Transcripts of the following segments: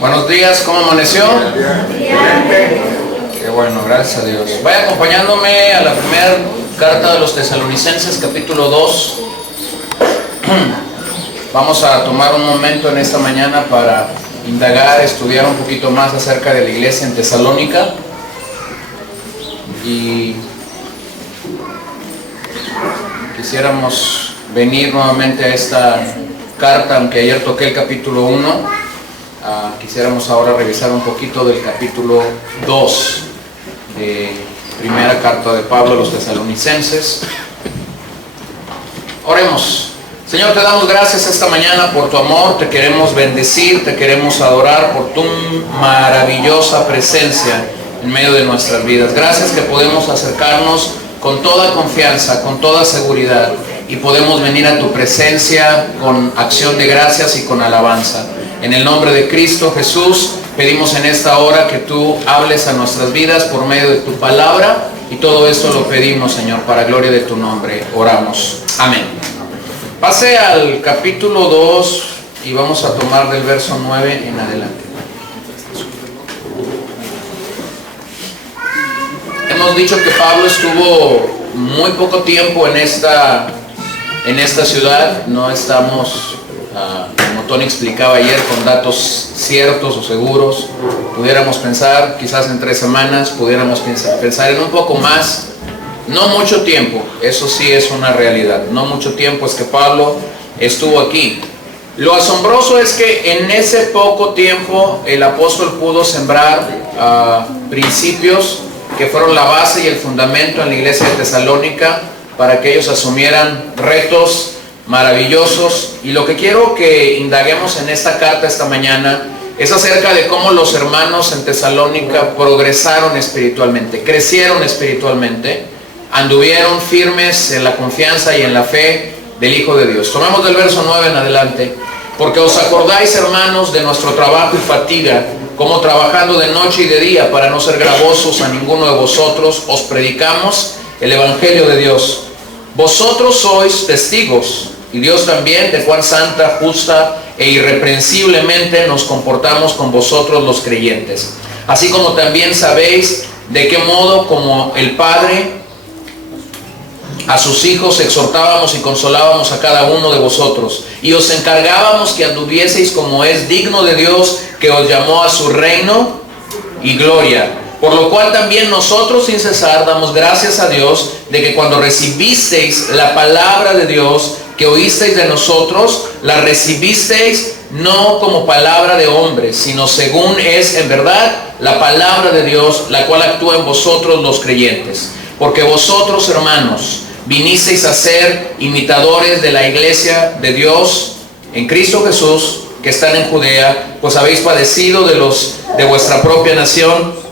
Buenos días, ¿cómo amaneció? Qué bueno, gracias a Dios. Vaya acompañándome a la primera carta de los Tesalonicenses, capítulo 2. Vamos a tomar un momento en esta mañana para indagar, estudiar un poquito más acerca de la iglesia en Tesalónica. Y quisiéramos venir nuevamente a esta carta, aunque ayer toqué el capítulo 1. Quisiéramos ahora revisar un poquito del capítulo 2 de primera carta de Pablo a los Tesalonicenses. Oremos. Señor, te damos gracias esta mañana por tu amor, te queremos bendecir, te queremos adorar por tu maravillosa presencia en medio de nuestras vidas. Gracias que podemos acercarnos con toda confianza, con toda seguridad, y podemos venir a tu presencia con acción de gracias y con alabanza. En el nombre de Cristo Jesús, pedimos en esta hora que tú hables a nuestras vidas por medio de tu palabra, y todo esto lo pedimos, Señor, para gloria de tu nombre. Oramos. Amén. Pase al capítulo 2 y vamos a tomar del verso 9 en adelante. Hemos dicho que Pablo estuvo muy poco tiempo en esta ciudad. No estamos, como Tony explicaba ayer, con datos ciertos o seguros. Pudiéramos pensar quizás en 3 semanas, pudiéramos pensar en un poco más. No mucho tiempo, eso sí es una realidad. No mucho tiempo es que Pablo estuvo aquí. Lo asombroso es que en ese poco tiempo el apóstol pudo sembrar principios que fueron la base y el fundamento en la iglesia de Tesalónica para que ellos asumieran retos maravillosos. Y lo que quiero que indaguemos en esta carta esta mañana es acerca de cómo los hermanos en Tesalónica progresaron espiritualmente, crecieron espiritualmente, anduvieron firmes en la confianza y en la fe del Hijo de Dios. Tomemos del verso 9 en adelante. Porque os acordáis, hermanos, de nuestro trabajo y fatiga, como trabajando de noche y de día para no ser gravosos a ninguno de vosotros, os predicamos el Evangelio de Dios. Vosotros sois testigos, y Dios también, de cuán santa, justa e irreprensiblemente nos comportamos con vosotros los creyentes. Así como también sabéis de qué modo, como el Padre a sus hijos, exhortábamos y consolábamos a cada uno de vosotros, y os encargábamos que anduvieseis como es digno de Dios, que os llamó a su reino y gloria. Por lo cual también nosotros sin cesar damos gracias a Dios de que cuando recibisteis la palabra de Dios que oísteis de nosotros, la recibisteis no como palabra de hombres, sino según es en verdad la palabra de Dios, la cual actúa en vosotros los creyentes. Porque vosotros, hermanos, vinisteis a ser imitadores de la iglesia de Dios en Cristo Jesús, que están en Judea, pues habéis padecido de vuestra propia nación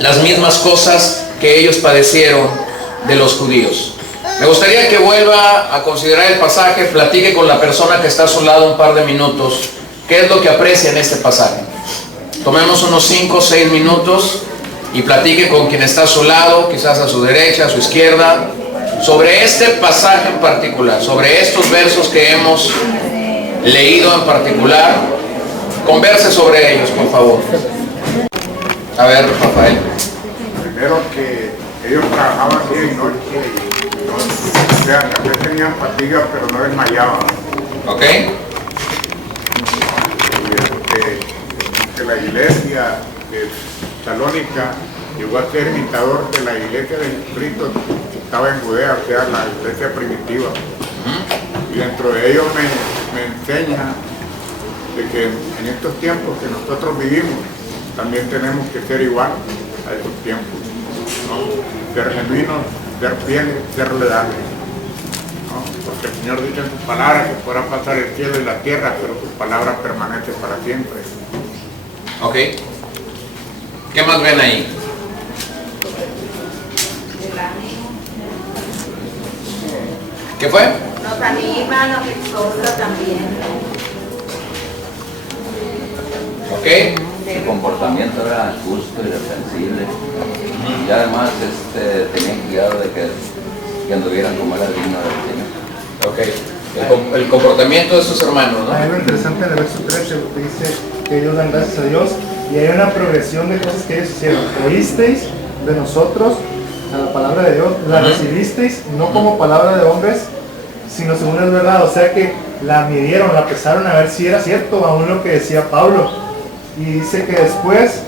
las mismas cosas que ellos padecieron de los judíos. Me gustaría que vuelva a considerar el pasaje, platique con la persona que está a su lado un par de minutos. ¿Qué es lo que aprecia en este pasaje? Tomemos unos 5 o 6 minutos y platique con quien está a su lado, quizás a su derecha, a su izquierda, sobre este pasaje en particular, sobre estos versos que hemos leído en particular. Converse sobre ellos, por favor. A ver, Rafael. Primero, que ellos trabajaban día y noche, o sea, a veces tenían fatiga, pero no desmayaban. Ok. Que la iglesia de Tesalónica llegó a ser imitador de la iglesia de Jesucristo que estaba en Judea, o sea, la iglesia primitiva. Y dentro de ellos me enseña de que en estos tiempos que nosotros vivimos, también tenemos que ser igual a esos tiempos, ¿no? Ser genuinos, ser fieles, ser leales, ¿no? Porque el Señor dice en su palabra que podrá pasar el cielo y la tierra, pero su palabra permanece para siempre. Ok. ¿Qué más ven ahí? ¿Qué fue? Nos anima, nos exhorta también. Ok. Su comportamiento era justo y irreprensible, y además tenían cuidado de que anduvieran como era digno del Señor. Ok. El comportamiento de sus hermanos, ¿no? Hay algo interesante en el verso 13, dice que ellos dan gracias a Dios, y hay una progresión de cosas que ellos hicieron. Oísteis de nosotros a la palabra de Dios, la recibisteis no como palabra de hombres, sino según es verdad. O sea que la midieron, la pesaron a ver si era cierto aún lo que decía Pablo, y dice que después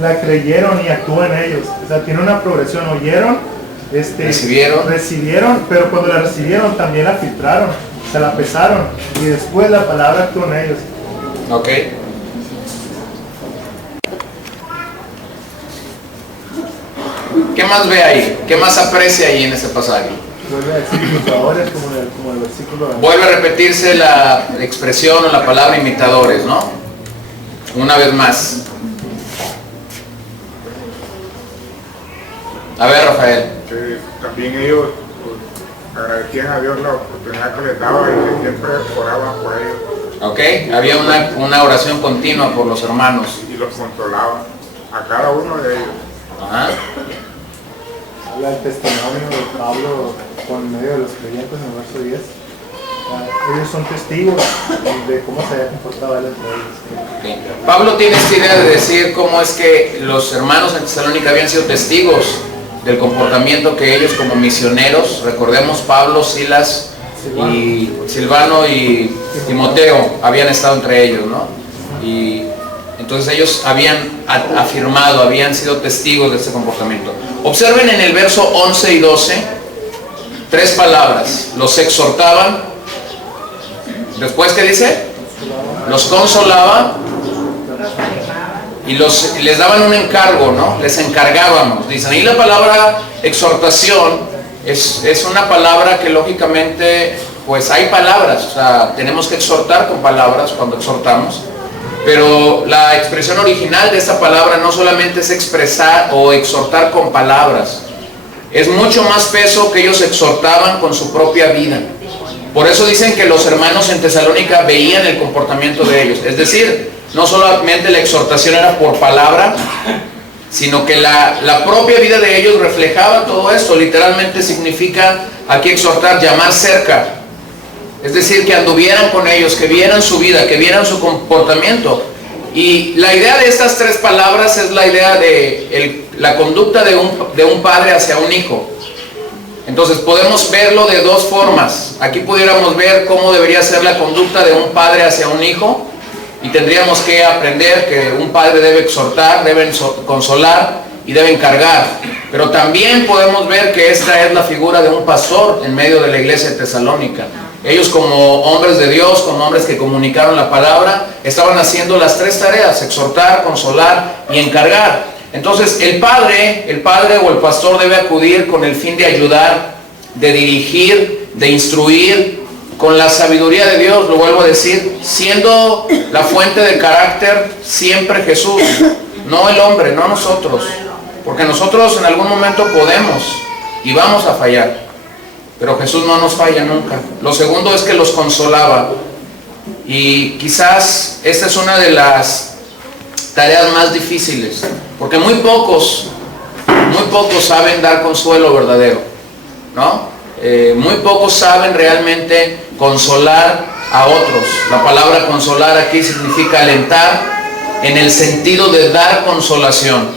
la creyeron y actúan ellos. O sea, tiene una progresión. Oyeron, recibieron, pero cuando la recibieron también la filtraron, se la pesaron, y después la palabra actuó en ellos. Ok. ¿Qué más ve ahí? ¿Qué más aprecia ahí en ese pasaje? Vuelve a decir imitadores, como el versículo. Vuelve a repetirse la expresión o la palabra imitadores, ¿no? Una vez más. A ver, Rafael. Que también ellos pues, agradecían a Dios la oportunidad que les daba y que siempre oraban por ellos. Ok, había una oración continua por los hermanos. Y los consolaban a cada uno de ellos. Ajá. Habla el testimonio de Pablo con medio de los creyentes en el verso 10. Ellos son testigos de cómo se había comportado él entre ellos. Okay. Pablo tiene esta idea de decir cómo es que los hermanos en Tesalónica habían sido testigos del comportamiento que ellos como misioneros, recordemos Pablo, Silas y Silvano y Timoteo habían estado entre ellos, ¿no? Y entonces ellos habían afirmado, habían sido testigos de este comportamiento. Observen en el verso 11 y 12, 3 palabras. Los exhortaban. Después, ¿qué dice? Los consolaba y les daban un encargo, ¿no? Les encargábamos. Dicen, y la palabra exhortación es una palabra que lógicamente, pues hay palabras, o sea, tenemos que exhortar con palabras cuando exhortamos. Pero la expresión original de esta palabra no solamente es expresar o exhortar con palabras, es mucho más peso que ellos exhortaban con su propia vida. Por eso dicen que los hermanos en Tesalónica veían el comportamiento de ellos. Es decir, no solamente la exhortación era por palabra, sino que la propia vida de ellos reflejaba todo esto. Literalmente significa aquí exhortar, llamar cerca. Es decir, que anduvieran con ellos, que vieran su vida, que vieran su comportamiento. Y la idea de estas 3 palabras es la idea de la conducta de un padre hacia un hijo. Entonces podemos verlo de 2 formas. Aquí pudiéramos ver cómo debería ser la conducta de un padre hacia un hijo, y tendríamos que aprender que un padre debe exhortar, debe consolar y debe encargar. Pero también podemos ver que esta es la figura de un pastor en medio de la iglesia de Tesalónica. Ellos como hombres de Dios, como hombres que comunicaron la palabra, estaban haciendo las 3 tareas: exhortar, consolar y encargar. Entonces el padre o el pastor debe acudir con el fin de ayudar, de dirigir, de instruir, con la sabiduría de Dios, lo vuelvo a decir, siendo la fuente de carácter siempre Jesús, no el hombre, no nosotros, porque nosotros en algún momento podemos y vamos a fallar, pero Jesús no nos falla nunca. Lo segundo es que los consolaba, y quizás esta es una de las tareas más difíciles, porque muy pocos saben dar consuelo verdadero, ¿no? Muy pocos saben realmente consolar a otros. La palabra consolar aquí significa alentar en el sentido de dar consolación.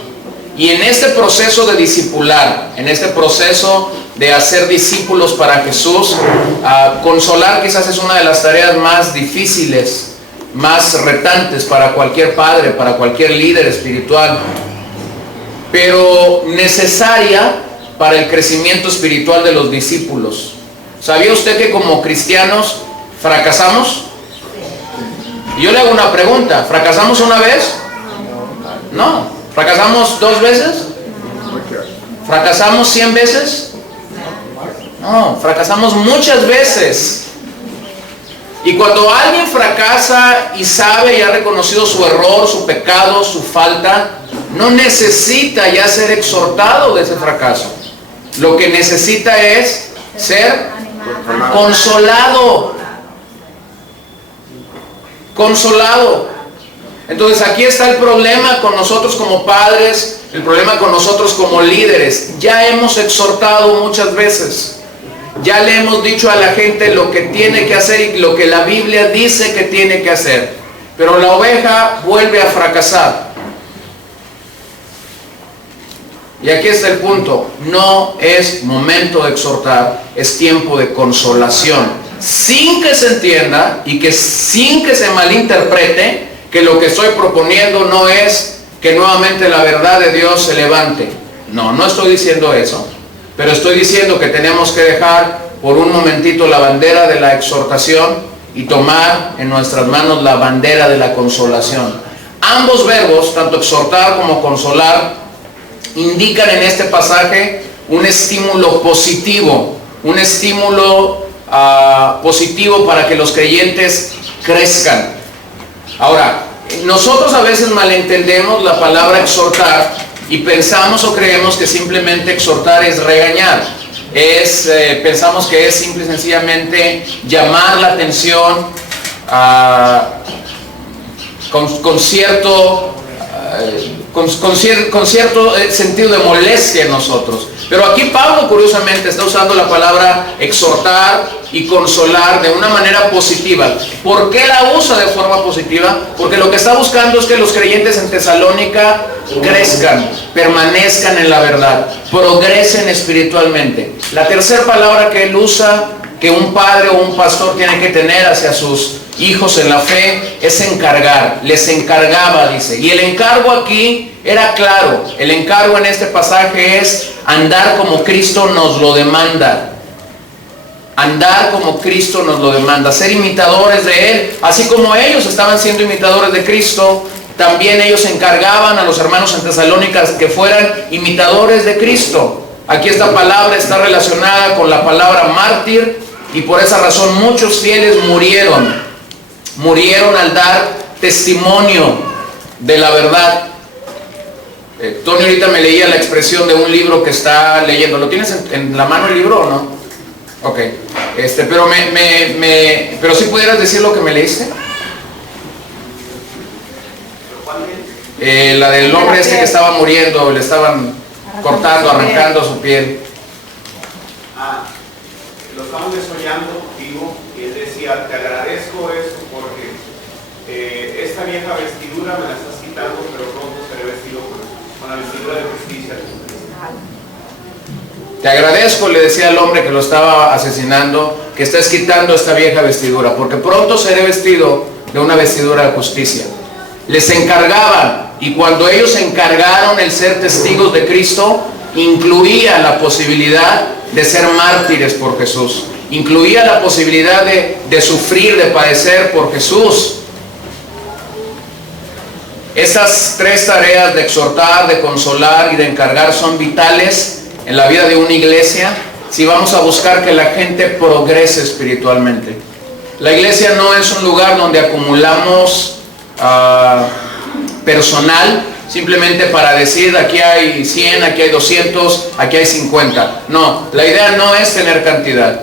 Y en este proceso de discipular, en este proceso de hacer discípulos para Jesús, consolar quizás es una de las tareas más difíciles, más retantes para cualquier padre, para cualquier líder espiritual, pero necesaria para el crecimiento espiritual de los discípulos. ¿Sabía usted que como cristianos fracasamos? Y yo le hago una pregunta: ¿fracasamos una vez? No. ¿Fracasamos 2 veces? ¿Fracasamos 100 veces? No, fracasamos muchas veces. Y cuando alguien fracasa y sabe y ha reconocido su error, su pecado, su falta, no necesita ya ser exhortado de ese fracaso. Lo que necesita es ser consolado. Consolado. Entonces aquí está el problema con nosotros como padres, el problema con nosotros como líderes. Ya hemos exhortado muchas veces. Ya le hemos dicho a la gente lo que tiene que hacer y lo que la Biblia dice que tiene que hacer. pero la oveja vuelve a fracasar. Y aquí está el punto, no es momento de exhortar, es tiempo de consolación, sin que se entienda y sin que se malinterprete que lo que estoy proponiendo no es que nuevamente la verdad de Dios se levante. No, no estoy diciendo eso, pero estoy diciendo que tenemos que dejar por un momentito la bandera de la exhortación y tomar en nuestras manos la bandera de la consolación. Ambos verbos, tanto exhortar como consolar, indican en este pasaje un estímulo positivo, un estímulo positivo para que los creyentes crezcan. Ahora, nosotros a veces malentendemos la palabra exhortar y pensamos o creemos que simplemente exhortar es regañar. Pensamos que es simple y sencillamente llamar la atención con cierto sentido de molestia en nosotros. Pero aquí Pablo curiosamente está usando la palabra exhortar y consolar de una manera positiva. ¿Por qué la usa de forma positiva? Porque lo que está buscando es que los creyentes en Tesalónica crezcan, permanezcan en la verdad, progresen espiritualmente. La tercera palabra que él usa, que un padre o un pastor tiene que tener hacia sus hijos en la fe, es encargar. Les encargaba, dice. Y el encargo aquí era claro. El encargo en este pasaje es andar como Cristo nos lo demanda. Andar como Cristo nos lo demanda. Ser imitadores de Él. Así como ellos estaban siendo imitadores de Cristo, también ellos encargaban a los hermanos en Tesalónica que fueran imitadores de Cristo. Aquí esta palabra está relacionada con la palabra mártir, y por esa razón muchos fieles murieron al dar testimonio de la verdad. Tony ahorita me leía la expresión de un libro que está leyendo. ¿Lo tienes en la mano el libro o no? Ok. Pero si pudieras decir lo que me leíste. La del hombre este que estaba muriendo, le estaban cortando, arrancando su piel. Lo estaban desollando, digo, y él decía, te agradezco esto porque esta vieja vestidura me la estás quitando, pero pronto seré vestido con la vestidura de justicia. Te agradezco, le decía al hombre que lo estaba asesinando, que estás quitando esta vieja vestidura, porque pronto seré vestido de una vestidura de justicia. Les encargaban, y cuando ellos encargaron el ser testigos de Cristo, incluía la posibilidad de ser mártires por Jesús, incluía la posibilidad de sufrir, de padecer por Jesús. Estas tres tareas de exhortar, de consolar y de encargar son vitales en la vida de una iglesia si vamos a buscar que la gente progrese espiritualmente. La iglesia no es un lugar donde acumulamos personal simplemente para decir aquí hay 100, aquí hay 200, aquí hay 50. No, la idea no es tener cantidad.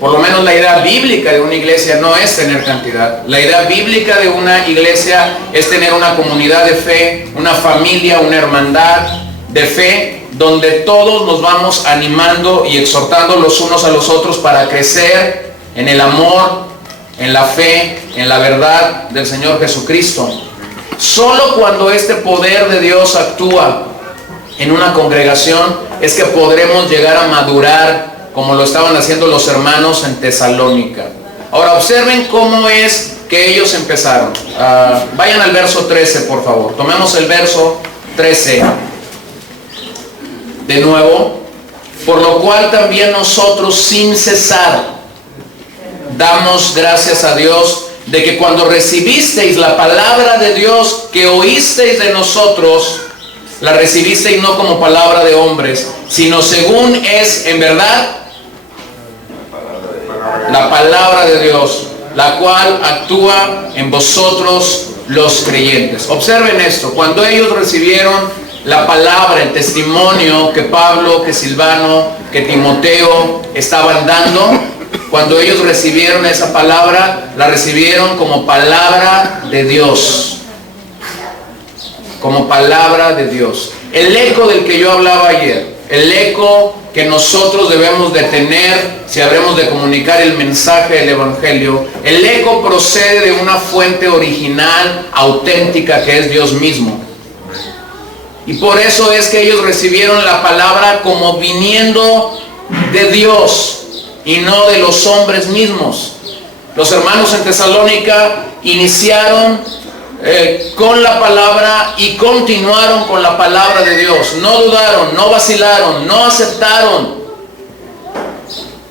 Por lo menos la idea bíblica de una iglesia no es tener cantidad. La idea bíblica de una iglesia es tener una comunidad de fe, una familia, una hermandad de fe, donde todos nos vamos animando y exhortando los unos a los otros para crecer en el amor, en la fe, en la verdad del Señor Jesucristo. Solo cuando este poder de Dios actúa en una congregación es que podremos llegar a madurar como lo estaban haciendo los hermanos en Tesalónica. Ahora observen cómo es que ellos empezaron. Vayan al verso 13, por favor. Tomemos el verso 13. De nuevo, por lo cual también nosotros sin cesar damos gracias a Dios de que cuando recibisteis la palabra de Dios que oísteis de nosotros, la recibisteis no como palabra de hombres, sino según es en verdad la palabra de Dios, la cual actúa en vosotros los creyentes. Observen esto, cuando ellos recibieron la palabra, el testimonio que Pablo, que Silvano, que Timoteo estaban dando, cuando ellos recibieron esa palabra, la recibieron como palabra de Dios. Como palabra de Dios. El eco del que yo hablaba ayer, el eco que nosotros debemos de tener si habremos de comunicar el mensaje del Evangelio. El eco procede de una fuente original, auténtica, que es Dios mismo. Y por eso es que ellos recibieron la palabra como viniendo de Dios y no de los hombres mismos. Los hermanos en Tesalónica iniciaron con la palabra y continuaron con la palabra de Dios. No dudaron, no vacilaron, no aceptaron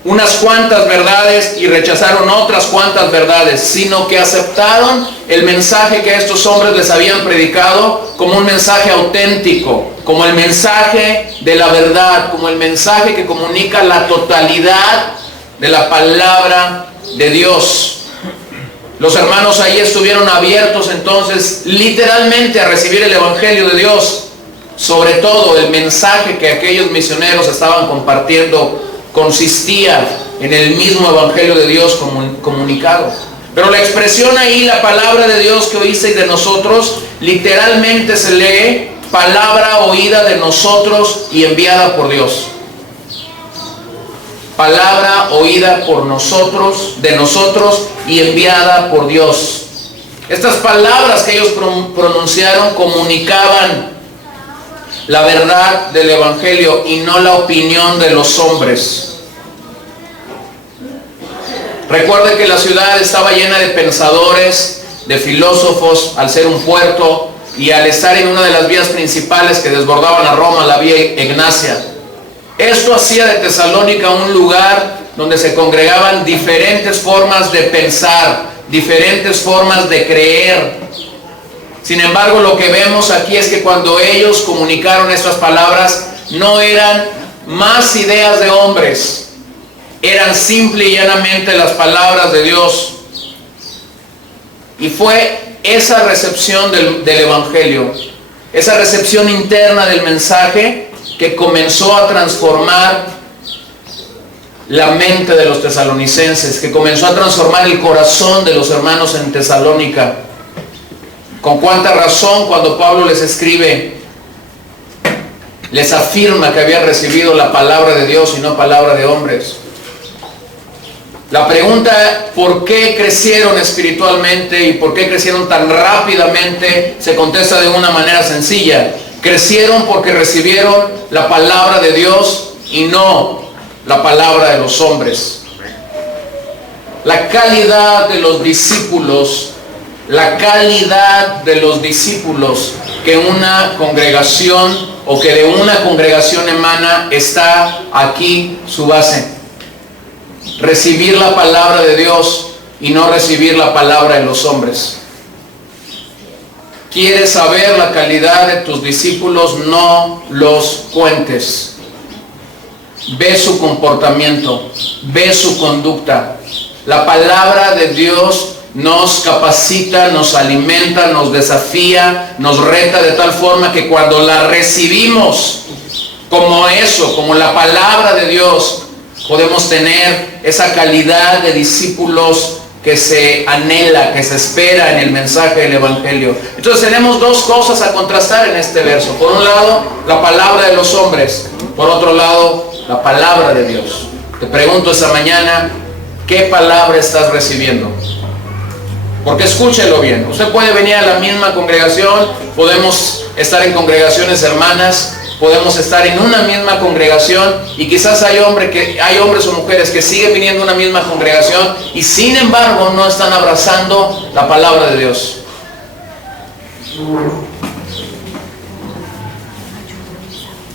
unas cuantas verdades y rechazaron otras cuantas verdades, sino que aceptaron el mensaje que estos hombres les habían predicado como un mensaje auténtico, como el mensaje de la verdad, como el mensaje que comunica la totalidad de la palabra de Dios. Los hermanos ahí estuvieron abiertos entonces literalmente a recibir el Evangelio de Dios. Sobre todo el mensaje que aquellos misioneros estaban compartiendo consistía en el mismo Evangelio de Dios comunicado. Pero la expresión ahí, la palabra de Dios que oísteis de nosotros, literalmente se lee palabra oída de nosotros y enviada por Dios. Palabra oída por nosotros, de nosotros y enviada por Dios. Estas palabras que ellos pronunciaron comunicaban la verdad del Evangelio y no la opinión de los hombres. Recuerde que la ciudad estaba llena de pensadores, de filósofos, al ser un puerto y al estar en una de las vías principales que desbordaban a Roma, la vía Egnacia. Esto hacía de Tesalónica un lugar donde se congregaban diferentes formas de pensar, diferentes formas de creer. Sin embargo, lo que vemos aquí es que cuando ellos comunicaron estas palabras, no eran más ideas de hombres, eran simple y llanamente las palabras de Dios. Y fue esa recepción del Evangelio, esa recepción interna del mensaje, que comenzó a transformar la mente de los tesalonicenses, que comenzó a transformar el corazón de los hermanos en Tesalónica. Con cuánta razón cuando Pablo les escribe, les afirma que habían recibido la palabra de Dios y no palabra de hombres. La pregunta, ¿por qué crecieron espiritualmente y por qué crecieron tan rápidamente?, se contesta de una manera sencilla. Crecieron porque recibieron la palabra de Dios y no la palabra de los hombres. La calidad de los discípulos, que una congregación o que de una congregación emana, está aquí su base. Recibir la palabra de Dios y no recibir la palabra de los hombres. ¿Quieres saber la calidad de tus discípulos? No los cuentes. Ve su comportamiento, ve su conducta. La palabra de Dios nos capacita, nos alimenta, nos desafía, nos reta de tal forma que cuando la recibimos como eso, como la palabra de Dios, podemos tener esa calidad de discípulos que se anhela, que se espera en el mensaje del Evangelio. Entonces tenemos dos cosas a contrastar en este verso. Por un lado, la palabra de los hombres. Por otro lado, la palabra de Dios. Te pregunto esta mañana, ¿qué palabra estás recibiendo? Porque escúchelo bien. Usted puede venir a la misma congregación, podemos estar en congregaciones hermanas, podemos estar en una misma congregación y quizás hay hombres o mujeres que siguen viniendo a una misma congregación y sin embargo no están abrazando la palabra de Dios.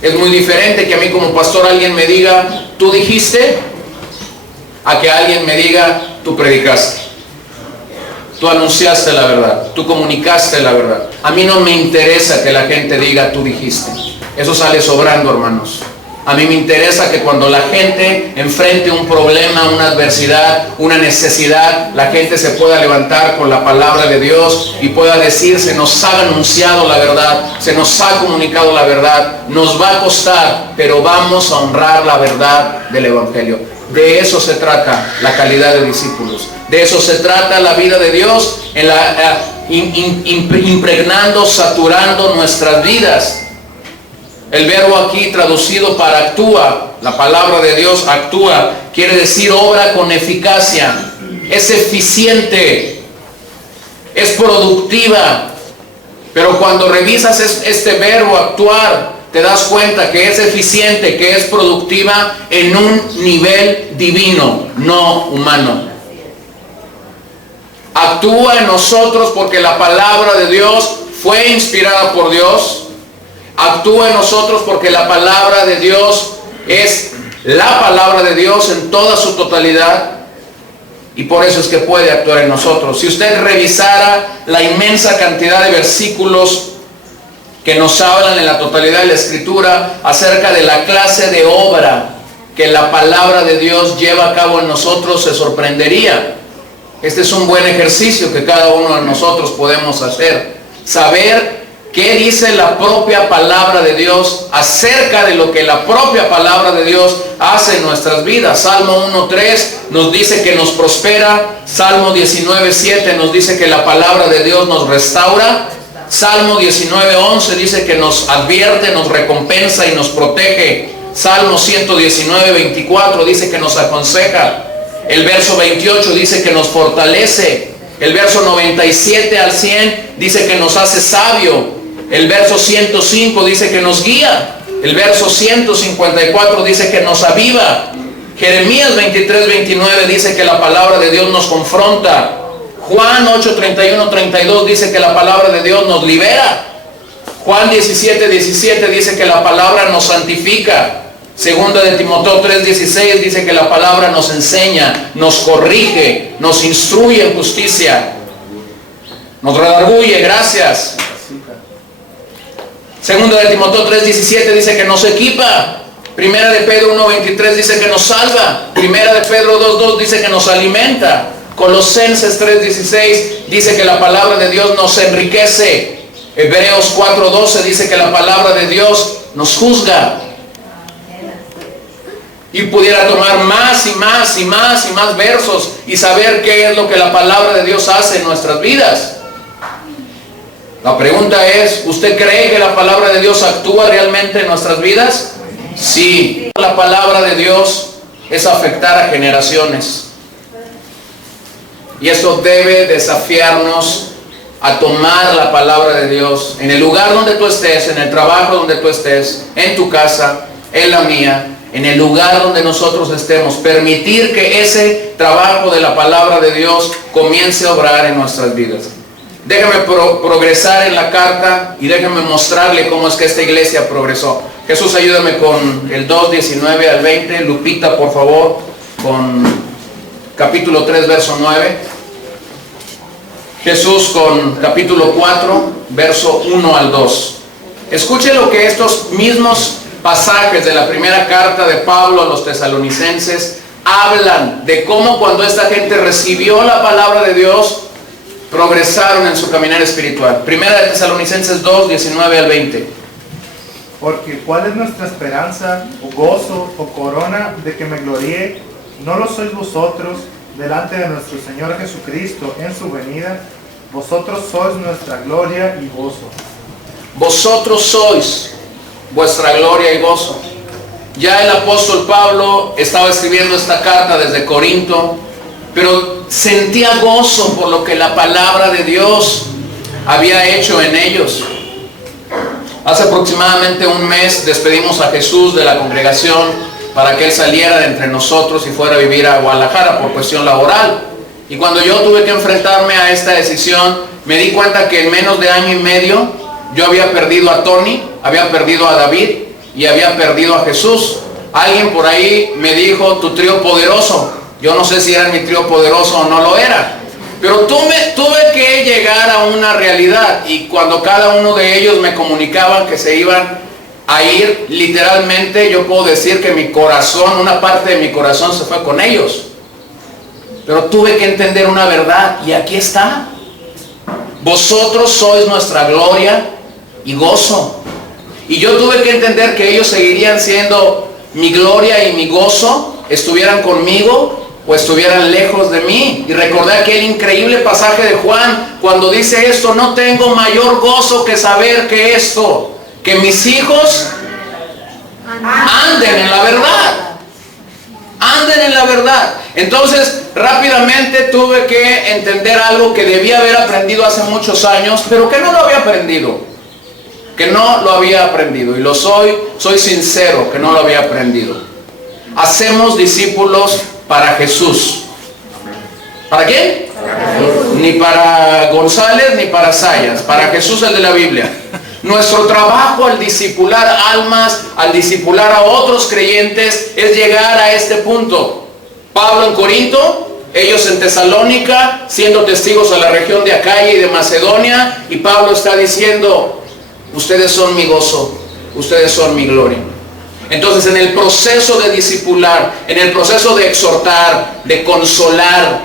Es muy diferente que a mí como pastor alguien me diga, tú dijiste, a que alguien me diga, tú predicaste. Tú anunciaste la verdad, tú comunicaste la verdad. A mí no me interesa que la gente diga, tú dijiste. Eso sale sobrando, hermanos. A mí me interesa que cuando la gente enfrente un problema, una adversidad, una necesidad, la gente se pueda levantar con la palabra de Dios y pueda decir, se nos ha anunciado la verdad, se nos ha comunicado la verdad, nos va a costar, pero vamos a honrar la verdad del Evangelio. De eso se trata la calidad de discípulos. De eso se trata la vida de Dios, impregnando, saturando nuestras vidas. El verbo aquí traducido para actúa, la palabra de Dios actúa, quiere decir obra con eficacia, es eficiente, es productiva. Pero cuando revisas este verbo actuar, te das cuenta que es eficiente, que es productiva en un nivel divino, no humano. Actúa en nosotros porque la palabra de Dios fue inspirada por Dios. Actúa en nosotros porque la palabra de Dios es la palabra de Dios en toda su totalidad. Y por eso es que puede actuar en nosotros. Si usted revisara la inmensa cantidad de versículos que nos hablan en la totalidad de la Escritura acerca de la clase de obra que la palabra de Dios lleva a cabo en nosotros, se sorprendería. Este es un buen ejercicio que cada uno de nosotros podemos hacer. Saber qué dice la propia palabra de Dios acerca de lo que la propia palabra de Dios hace en nuestras vidas. Salmo 1:3 nos dice que nos prospera. Salmo 19:7 nos dice que la palabra de Dios nos restaura. Salmo 19:11 dice que nos advierte, nos recompensa y nos protege. Salmo 119:24 dice que nos aconseja. El verso 28 dice que nos fortalece. El verso 97 al 100 dice que nos hace sabio. El verso 105 dice que nos guía. El verso 154 dice que nos aviva. Jeremías 23:29 dice que la palabra de Dios nos confronta. Juan 8:31-32 dice que la palabra de Dios nos libera. Juan 17:17 dice que la palabra nos santifica. Segunda de Timoteo 3:16 dice que la palabra nos enseña, nos corrige, nos instruye en justicia, nos redarguye, gracias. Segunda de Timoteo 3:17 dice que nos equipa. Primera de Pedro 1:23 dice que nos salva. Primera de Pedro 2:2 dice que nos alimenta. Colosenses 3:16 dice que la palabra de Dios nos enriquece. Hebreos 4:12 dice que la palabra de Dios nos juzga. Y pudiera tomar más y más y más y más versos y saber qué es lo que la palabra de Dios hace en nuestras vidas. La pregunta es, ¿usted cree que la palabra de Dios actúa realmente en nuestras vidas? Sí. La palabra de Dios es afectar a generaciones. Y eso debe desafiarnos a tomar la palabra de Dios en el lugar donde tú estés, en el trabajo donde tú estés, en tu casa, en la mía, en el lugar donde nosotros estemos. Permitir que ese trabajo de la palabra de Dios comience a obrar en nuestras vidas. Déjame progresar en la carta y déjame mostrarle cómo es que esta iglesia progresó. Jesús, ayúdame con el 2:19 al 20. Lupita, por favor, con capítulo 3, verso 9. Jesús con capítulo 4, verso 1 al 2. Escuche lo que estos mismos pasajes de la primera carta de Pablo a los tesalonicenses hablan de cómo cuando esta gente recibió la palabra de Dios, progresaron en su caminar espiritual. Primera de Tesalonicenses 2, 19 al 20. Porque ¿cuál es nuestra esperanza, o gozo, o corona de que me gloríe? ¿No lo sois vosotros delante de nuestro Señor Jesucristo en su venida? Vosotros sois nuestra gloria y gozo. Vosotros sois vuestra gloria y gozo. Ya el apóstol Pablo estaba escribiendo esta carta desde Corinto, pero sentía gozo por lo que la palabra de Dios había hecho en ellos. Hace aproximadamente un mes despedimos a Jesús de la congregación para que Él saliera de entre nosotros y fuera a vivir a Guadalajara por cuestión laboral. Y cuando yo tuve que enfrentarme a esta decisión, me di cuenta que en menos de año y medio yo había perdido a Tony, había perdido a David y había perdido a Jesús. Alguien por ahí me dijo, tu trío poderoso. Yo no sé si era mi trío poderoso o no lo era. Pero tuve que llegar a una realidad, y cuando cada uno de ellos me comunicaban que se iban a ir, literalmente yo puedo decir que mi corazón, una parte de mi corazón se fue con ellos. Pero tuve que entender una verdad, y aquí está. Vosotros sois nuestra gloria y gozo. Y yo tuve que entender que ellos seguirían siendo mi gloria y mi gozo, estuvieran conmigo o estuvieran lejos de mí. Y recordé aquel increíble pasaje de Juan cuando dice esto: no tengo mayor gozo que saber que esto, que mis hijos Anden en la verdad. Anden en la verdad. Entonces, rápidamente tuve que entender algo que debía haber aprendido hace muchos años, pero que no lo había aprendido. Que no lo había aprendido. Y soy sincero que no lo había aprendido. Hacemos discípulos para Jesús. ¿Para quién? Ni para González ni para Sayas. Para Jesús, el de la Biblia. Nuestro trabajo al discipular almas, al discipular a otros creyentes, es llegar a este punto. Pablo en Corinto, ellos en Tesalónica, siendo testigos a la región de Acaya y de Macedonia, y Pablo está diciendo, ustedes son mi gozo, ustedes son mi gloria. Entonces, en el proceso de discipular, en el proceso de exhortar, de consolar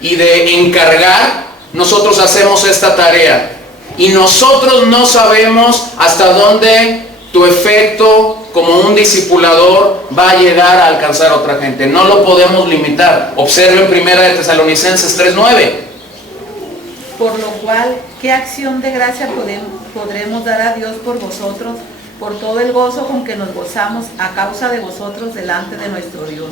y de encargar, nosotros hacemos esta tarea. Y nosotros no sabemos hasta dónde tu efecto como un discipulador va a llegar a alcanzar a otra gente. No lo podemos limitar. Observen 1 de Tesalonicenses 3:9. Por lo cual, ¿qué acción de gracia podremos dar a Dios por vosotros, por todo el gozo con que nos gozamos a causa de vosotros delante de nuestro Dios?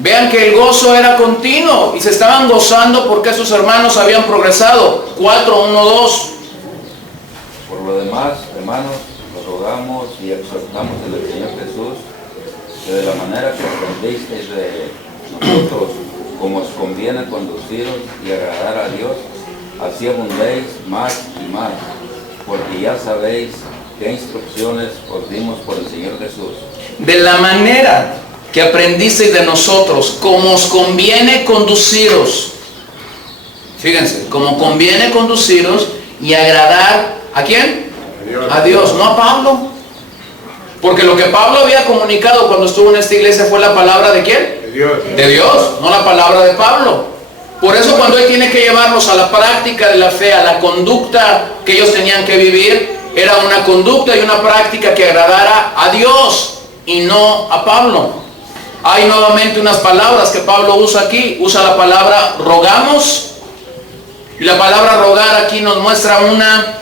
Vean que el gozo era continuo y se estaban gozando porque sus hermanos habían progresado. 4:1-2. Por lo demás, hermanos, os rogamos y exhortamos en el Señor Jesús, que de la manera que aprendisteis de nosotros, como os conviene conduciros y agradar a Dios, así abundéis más y más, porque ya sabéis qué instrucciones os dimos por el Señor Jesús. De la manera que aprendisteis de nosotros, como os conviene conduciros. Fíjense, como conviene conduciros y agradar, ¿a quién? A Dios, no a Pablo. Porque lo que Pablo había comunicado cuando estuvo en esta iglesia fue la palabra ¿de quién? De Dios. De Dios, no la palabra de Pablo. Por eso cuando Él tiene que llevarlos a la práctica de la fe, a la conducta que ellos tenían que vivir, era una conducta y una práctica que agradara a Dios y no a Pablo. Hay nuevamente unas palabras que Pablo usa aquí. Usa la palabra rogamos. Y la palabra rogar aquí nos muestra una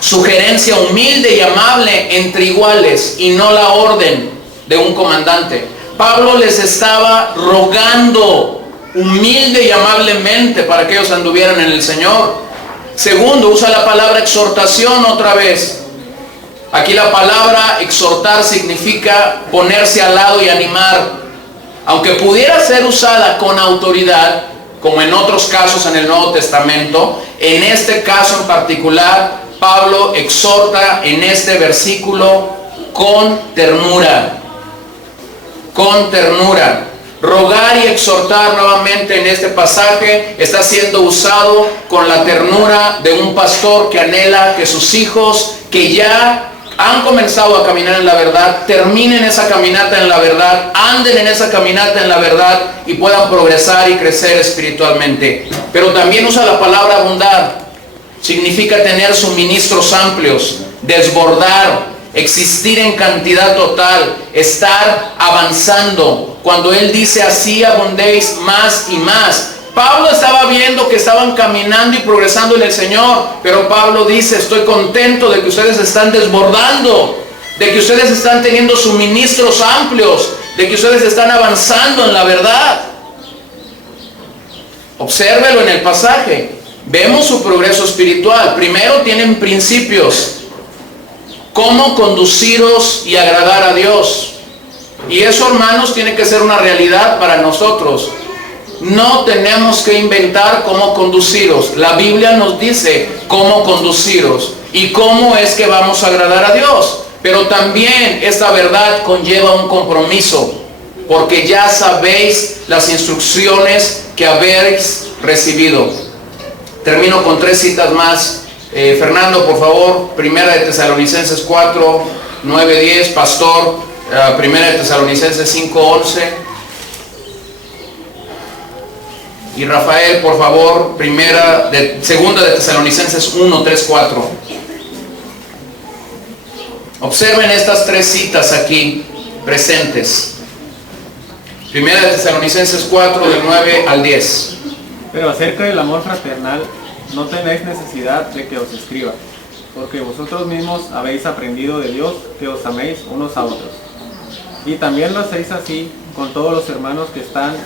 sugerencia humilde y amable entre iguales y no la orden de un comandante. Pablo les estaba rogando humilde y amablemente para que ellos anduvieran en el Señor. Segundo, usa la palabra exhortación otra vez. Aquí la palabra exhortar significa ponerse al lado y animar. Aunque pudiera ser usada con autoridad, como en otros casos en el Nuevo Testamento, en este caso en particular, Pablo exhorta en este versículo con ternura. Con ternura. Rogar y exhortar nuevamente en este pasaje está siendo usado con la ternura de un pastor que anhela que sus hijos que ya han comenzado a caminar en la verdad, terminen esa caminata en la verdad, anden en esa caminata en la verdad y puedan progresar y crecer espiritualmente. Pero también usa la palabra abundar. Significa tener suministros amplios, desbordar, existir en cantidad total, estar avanzando. Cuando Él dice así abundéis más y más. Pablo estaba viendo que estaban caminando y progresando en el Señor, pero Pablo dice, estoy contento de que ustedes están desbordando, de que ustedes están teniendo suministros amplios, de que ustedes están avanzando en la verdad. Obsérvelo en el pasaje. Vemos su progreso espiritual. Primero tienen principios. Cómo conduciros y agradar a Dios. Y eso, hermanos, tiene que ser una realidad para nosotros. No tenemos que inventar cómo conduciros. La Biblia nos dice cómo conduciros y cómo es que vamos a agradar a Dios. Pero también esta verdad conlleva un compromiso, porque ya sabéis las instrucciones que habéis recibido. Termino con 3 citas más. Fernando, por favor, 1 de Tesalonicenses 4, 9, 10, Pastor, 1 de Tesalonicenses 5, 11. Y Rafael, por favor, 2 de Tesalonicenses 1, 3, 4. Observen estas 3 citas aquí presentes. 1 de Tesalonicenses 4, del 9 al 10. Pero acerca del amor fraternal, no tenéis necesidad de que os escriba, porque vosotros mismos habéis aprendido de Dios que os améis unos a otros. Y también lo hacéis así con todos los hermanos que están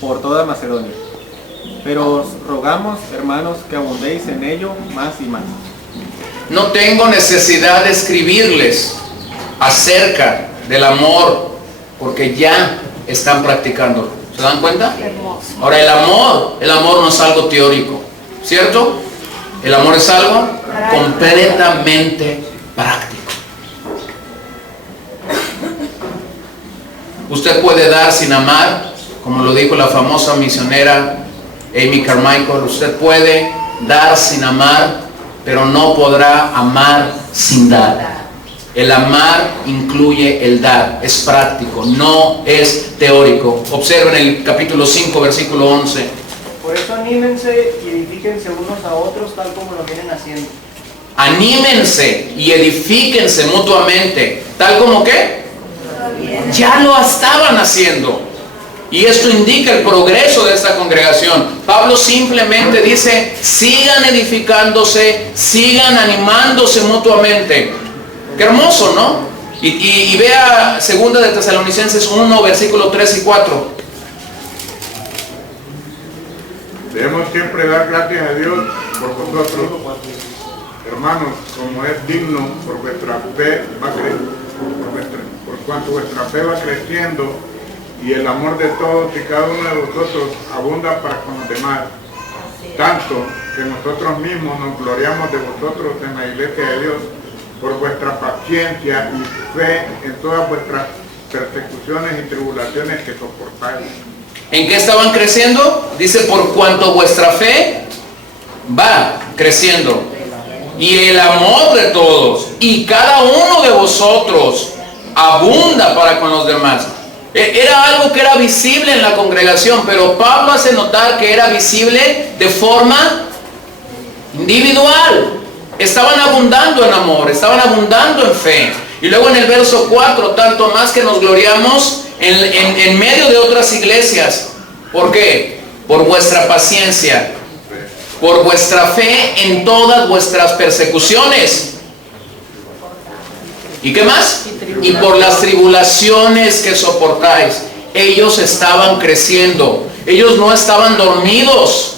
por toda Macedonia. Pero os rogamos, hermanos, que abundéis en ello más y más. No tengo necesidad de escribirles acerca del amor, porque ya están practicándolo. ¿Se dan cuenta? Ahora el amor no es algo teórico, ¿cierto? El amor es algo completamente práctico. Usted puede dar sin amar, como lo dijo la famosa misionera Amy Carmichael. Usted puede dar sin amar, pero no podrá amar sin dar. El amar incluye el dar, es práctico, no es teórico. Observen el capítulo 5, versículo 11. Por eso anímense y edifíquense unos a otros tal como lo vienen haciendo. Anímense y edifíquense mutuamente, tal como ¿qué? Ya lo estaban haciendo. Y esto indica el progreso de esta congregación. Pablo simplemente dice, sigan edificándose, sigan animándose mutuamente. Qué hermoso, ¿no? Y vea 2 de Tesalonicenses 1, versículos 3 y 4. Debemos siempre dar gracias a Dios por vosotros, hermanos, como es digno por vuestra fe, por cuanto vuestra fe va creciendo y el amor de todos y cada uno de vosotros abunda para con los demás, tanto que nosotros mismos nos gloriamos de vosotros en la iglesia de Dios por vuestra paciencia y fe en todas vuestras persecuciones y tribulaciones que soportáis. ¿En qué estaban creciendo? Dice, por cuanto vuestra fe va creciendo y el amor de todos y cada uno de vosotros abunda para con los demás. Era algo que era visible en la congregación, pero Pablo hace notar que era visible de forma individual. Estaban abundando en amor, estaban abundando en fe. Y luego en el verso 4, tanto más que nos gloriamos en medio de otras iglesias. ¿Por qué? Por vuestra paciencia, por vuestra fe en todas vuestras persecuciones. ¿Y qué más? Y por las tribulaciones que soportáis. Ellos estaban creciendo, ellos no estaban dormidos.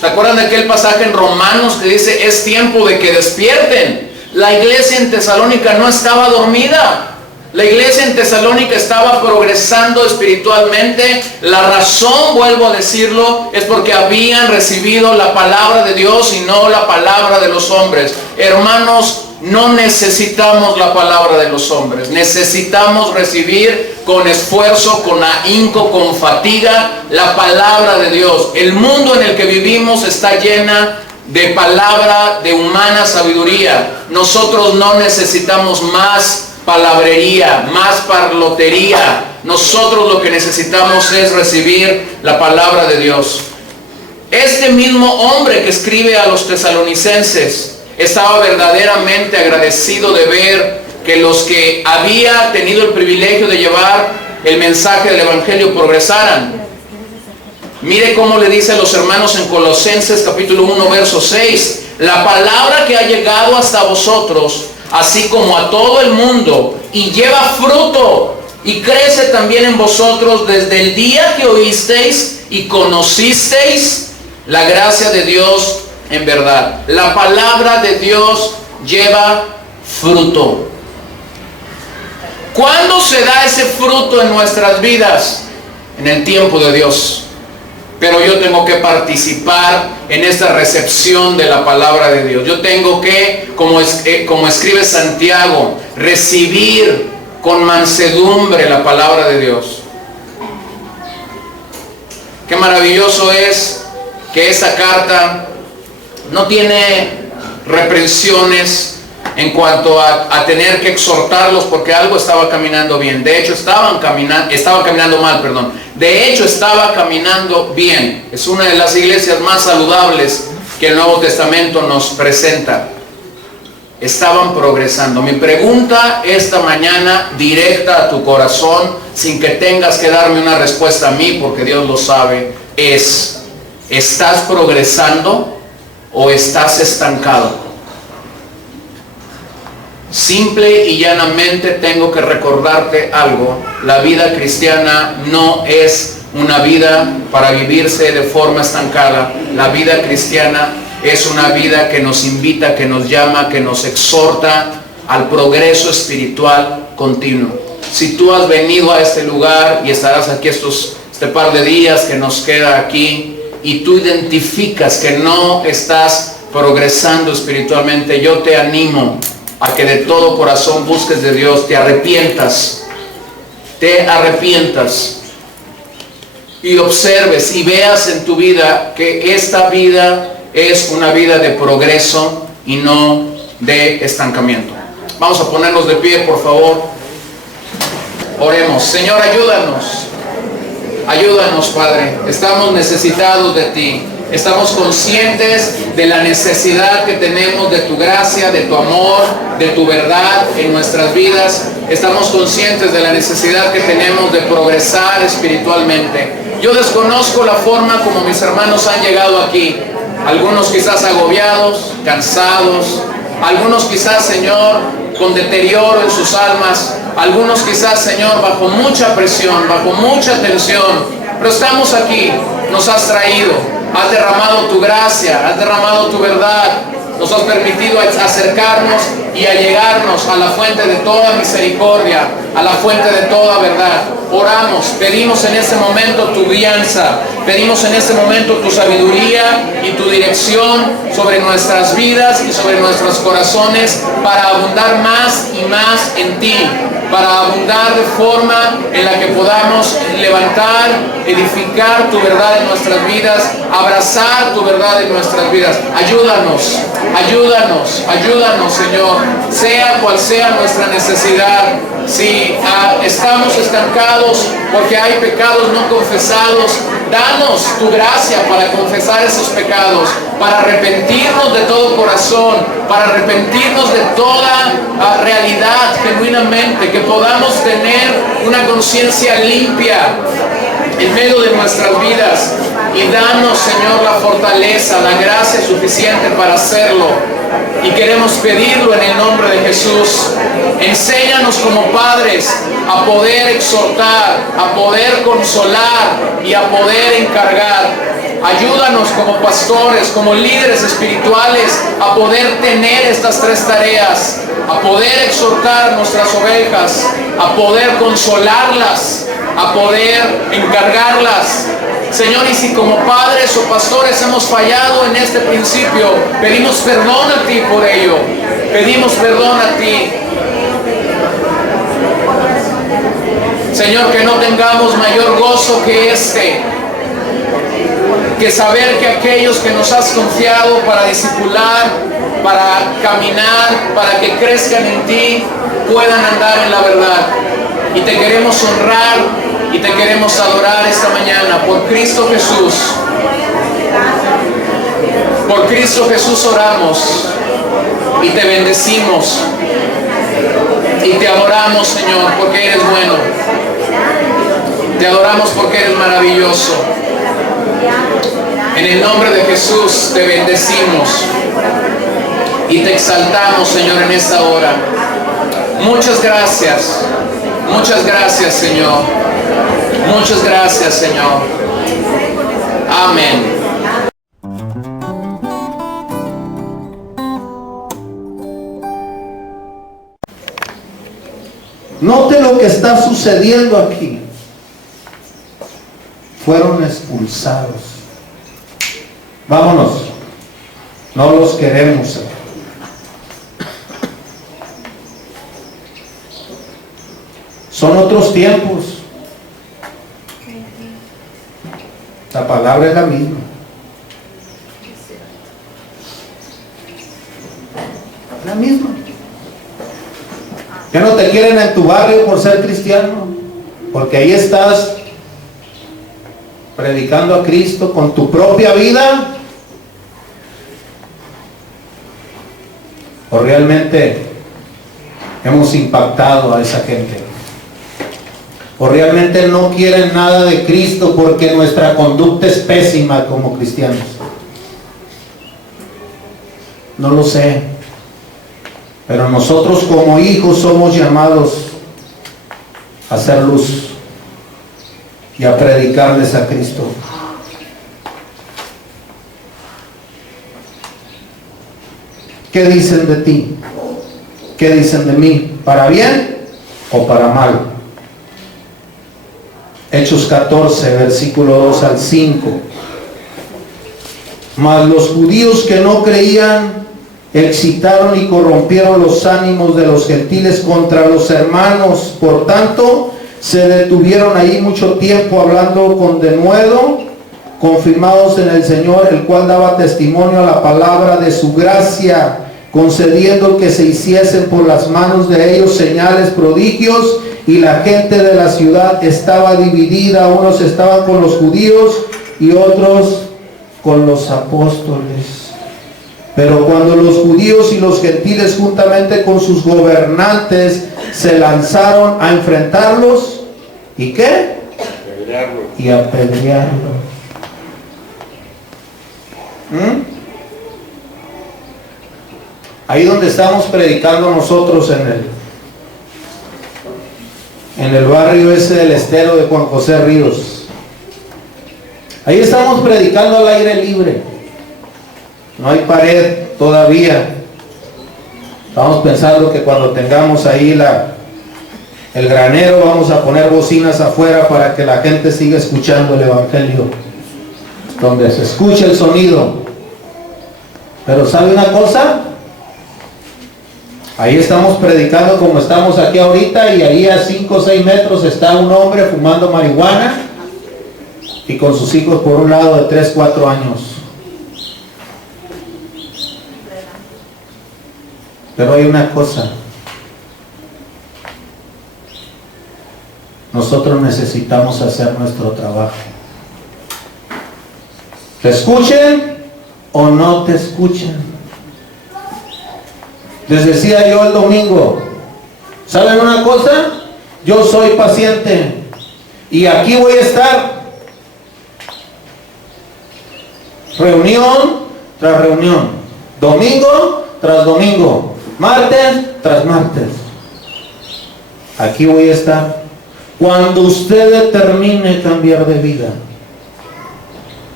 ¿Se acuerdan de aquel pasaje en Romanos que dice, es tiempo de que despierten? La iglesia en Tesalónica no estaba dormida. La iglesia en Tesalónica estaba progresando espiritualmente. La razón, vuelvo a decirlo, es porque habían recibido la palabra de Dios y no la palabra de los hombres. Hermanos, no necesitamos la palabra de los hombres. Necesitamos recibir con esfuerzo, con ahínco, con fatiga, la palabra de Dios. El mundo en el que vivimos está llena de palabra, de humana sabiduría. Nosotros no necesitamos más palabrería, más parlotería. Nosotros lo que necesitamos es recibir la palabra de Dios. Este mismo hombre que escribe a los tesalonicenses estaba verdaderamente agradecido de ver que los que había tenido el privilegio de llevar el mensaje del evangelio progresaran. Mire cómo le dice a los hermanos en Colosenses capítulo 1 verso 6, la palabra que ha llegado hasta vosotros, así como a todo el mundo, y lleva fruto y crece también en vosotros desde el día que oísteis y conocisteis la gracia de Dios en verdad. La palabra de Dios lleva fruto. ¿Cuándo se da ese fruto en nuestras vidas? En el tiempo de Dios. Pero yo tengo que participar en esta recepción de la palabra de Dios. Yo tengo que, como escribe Santiago, recibir con mansedumbre la palabra de Dios. Qué maravilloso es que esa carta no tiene reprensiones en cuanto a tener que exhortarlos porque algo estaba caminando bien. De hecho, estaba caminando mal, perdón. De hecho, estaba caminando bien. Es una de las iglesias más saludables que el Nuevo Testamento nos presenta. Estaban progresando. Mi pregunta esta mañana, directa a tu corazón, sin que tengas que darme una respuesta a mí, porque Dios lo sabe, es: ¿estás progresando o estás estancado? Simple y llanamente tengo que recordarte algo. La vida cristiana no es una vida para vivirse de forma estancada. La vida cristiana es una vida que nos invita, que nos llama, que nos exhorta al progreso espiritual continuo. Si tú has venido a este lugar y estarás aquí este par de días que nos queda aquí, y tú identificas que no estás progresando espiritualmente, yo te animo a que de todo corazón busques de Dios, te arrepientas y observes y veas en tu vida que esta vida es una vida de progreso y no de estancamiento. Vamos a ponernos de pie, por favor. Oremos. Señor, ayúdanos, Padre. Estamos necesitados de ti. Estamos conscientes de la necesidad que tenemos de tu gracia, de tu amor, de tu verdad en nuestras vidas. Estamos conscientes de la necesidad que tenemos de progresar espiritualmente. Yo desconozco la forma como mis hermanos han llegado aquí. Algunos quizás agobiados, cansados. Algunos quizás, Señor, con deterioro en sus almas. Algunos quizás, Señor, bajo mucha presión, bajo mucha tensión. Pero estamos aquí, nos has traído, has derramado tu gracia, has derramado tu verdad. Nos has permitido acercarnos y allegarnos a la fuente de toda misericordia, a la fuente de toda verdad. Oramos, pedimos en este momento tu guianza, pedimos en este momento tu sabiduría y tu dirección sobre nuestras vidas y sobre nuestros corazones para abundar más y más en ti, para abundar de forma en la que podamos levantar, edificar tu verdad en nuestras vidas, abrazar tu verdad en nuestras vidas. Ayúdanos, Señor, sea cual sea nuestra necesidad. Si estamos estancados porque hay pecados no confesados, danos tu gracia para confesar esos pecados, para arrepentirnos de todo corazón, para arrepentirnos de toda realidad genuinamente, que podamos tener una conciencia limpia en medio de nuestras vidas. Y danos, Señor, la fortaleza, la gracia suficiente para hacerlo. Y queremos pedirlo en el nombre de Jesús. Enséñanos como padres a poder exhortar, a poder consolar y a poder encargar. Ayúdanos como pastores, como líderes espirituales, a poder tener estas tres tareas, a poder exhortar a nuestras ovejas, a poder consolarlas, a poder encargarlas. Señor, y si como padres o pastores hemos fallado en este principio, pedimos perdón a ti por ello. Pedimos perdón a ti. Señor, que no tengamos mayor gozo que este, que saber que aquellos que nos has confiado para discipular, para caminar, para que crezcan en ti, puedan andar en la verdad. Y te queremos honrar y te queremos adorar esta mañana por Cristo Jesús. Por Cristo Jesús oramos y te bendecimos y te adoramos, Señor, porque eres bueno. Te adoramos porque eres maravilloso. En el nombre de Jesús te bendecimos y te exaltamos, Señor, en esta hora. Muchas gracias, Señor. Muchas gracias, Señor. Amén. Note lo que está sucediendo aquí. Fueron expulsados. Vámonos. No los queremos. Son otros tiempos. La palabra es la misma. La misma. Ya no te quieren en tu barrio por ser cristiano, porque ahí estás predicando a Cristo con tu propia vida, o realmente hemos impactado a esa gente, o realmente no quieren nada de Cristo porque nuestra conducta es pésima como cristianos. No lo sé. Pero nosotros como hijos somos llamados a hacer luz y a predicarles a Cristo. ¿Qué dicen de ti? ¿Qué dicen de mí? ¿Para bien o para mal? Hechos 14, versículo 2 al 5. Mas los judíos que no creían excitaron y corrompieron los ánimos de los gentiles contra los hermanos. Por tanto, se detuvieron ahí mucho tiempo hablando con denuedo, confirmados en el Señor, el cual daba testimonio a la palabra de su gracia, concediendo que se hiciesen por las manos de ellos señales, prodigios, y la gente de la ciudad estaba dividida, unos estaban con los judíos y otros con los apóstoles. Pero cuando los judíos y los gentiles juntamente con sus gobernantes se lanzaron a enfrentarlos, ¿y qué? Y apedrearlo. Ahí donde estamos predicando nosotros en el barrio ese del Estero de Juan José Ríos. Ahí estamos predicando al aire libre. No hay pared todavía. Estamos pensando que cuando tengamos ahí el granero, vamos a poner bocinas afuera para que la gente siga escuchando el Evangelio, donde se escuche el sonido. Pero ¿sabe una cosa? Ahí estamos predicando como estamos aquí ahorita, y ahí a 5 o 6 metros está un hombre fumando marihuana y con sus hijos por un lado de 3, 4 años. Pero hay una cosa: nosotros necesitamos hacer nuestro trabajo. ¿Te escuchen o no te escuchen? Les decía yo el domingo, ¿saben una cosa? Yo soy paciente y aquí voy a estar, reunión tras reunión, domingo tras domingo, martes tras martes. Aquí voy a estar. Cuando usted determine cambiar de vida,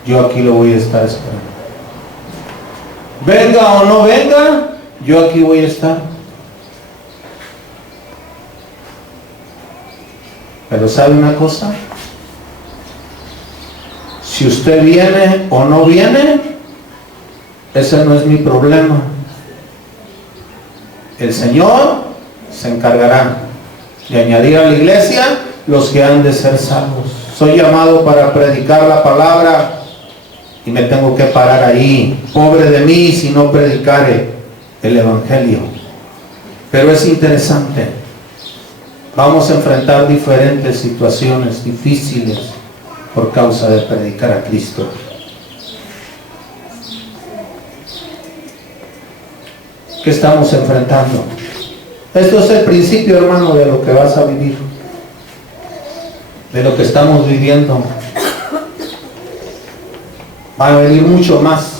yo aquí lo voy a estar esperando. Venga o no venga, yo aquí voy a estar. Pero ¿sabe una cosa? Si usted viene o no viene, ese no es mi problema. El Señor se encargará de añadir a la iglesia los que han de ser salvos. Soy llamado para predicar la palabra y me tengo que parar ahí. Pobre de mí si no predicare el Evangelio. Pero es interesante. Vamos a enfrentar diferentes situaciones difíciles por causa de predicar a Cristo. ¿Qué estamos enfrentando? Esto es el principio, hermano, de lo que vas a vivir, de lo que estamos viviendo. Va a venir mucho más.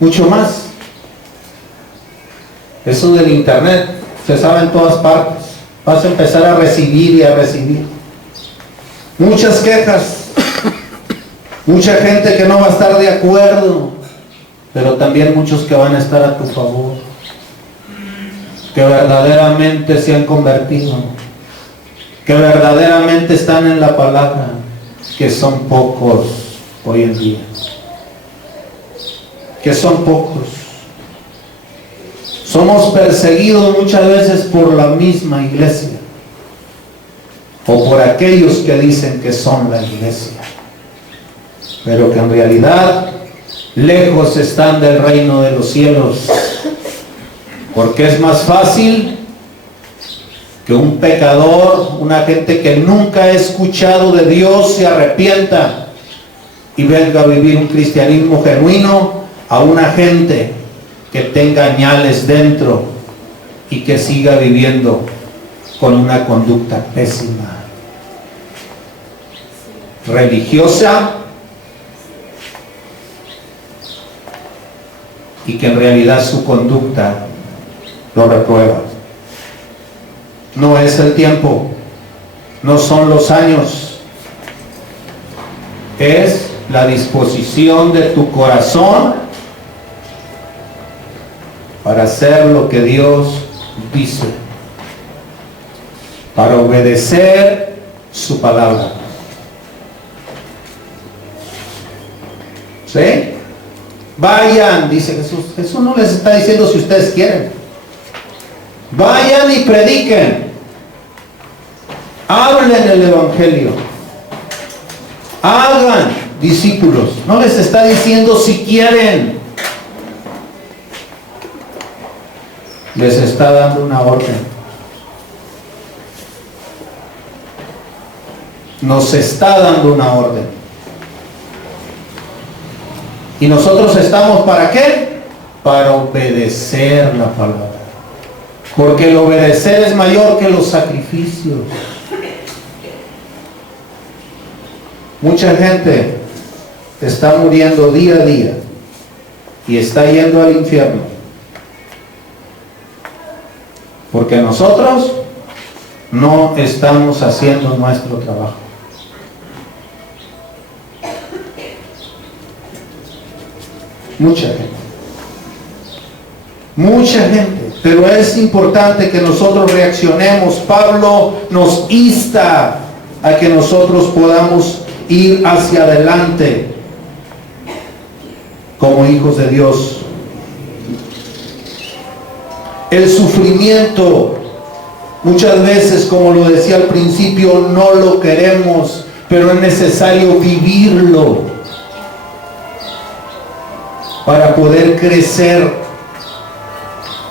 Mucho más. Eso del internet se sabe en todas partes. Vas a empezar a recibir y a recibir muchas quejas, mucha gente que no va a estar de acuerdo, pero también muchos que van a estar a tu favor, que verdaderamente se han convertido, que verdaderamente están en la palabra, que son pocos hoy en día, que son pocos. Somos perseguidos muchas veces por la misma iglesia o por aquellos que dicen que son la iglesia, pero que en realidad lejos están del reino de los cielos, porque es más fácil que un pecador, una gente que nunca ha escuchado de Dios, se arrepienta y venga a vivir un cristianismo genuino, a una gente que tenga añales dentro y que siga viviendo con una conducta pésima, religiosa, y que en realidad su conducta lo reprueba. No es el tiempo, no son los años, es la disposición de tu corazón para hacer lo que Dios dice, para obedecer su palabra. ¿Sí? Vayan, dice Jesús. Jesús no les está diciendo si ustedes quieren. Vayan y prediquen. Hablen el evangelio. Hagan discípulos. No les está diciendo si quieren. Les está dando una orden. Nos está dando una orden. ¿Y nosotros estamos para qué? Para obedecer la palabra. Porque el obedecer es mayor que los sacrificios. Mucha gente está muriendo día a día y está yendo al infierno. Porque nosotros no estamos haciendo nuestro trabajo. Mucha gente, pero es importante que nosotros reaccionemos. Pablo nos insta a que nosotros podamos ir hacia adelante como hijos de Dios. El sufrimiento, muchas veces, como lo decía al principio, no lo queremos, pero es necesario vivirlo para poder crecer,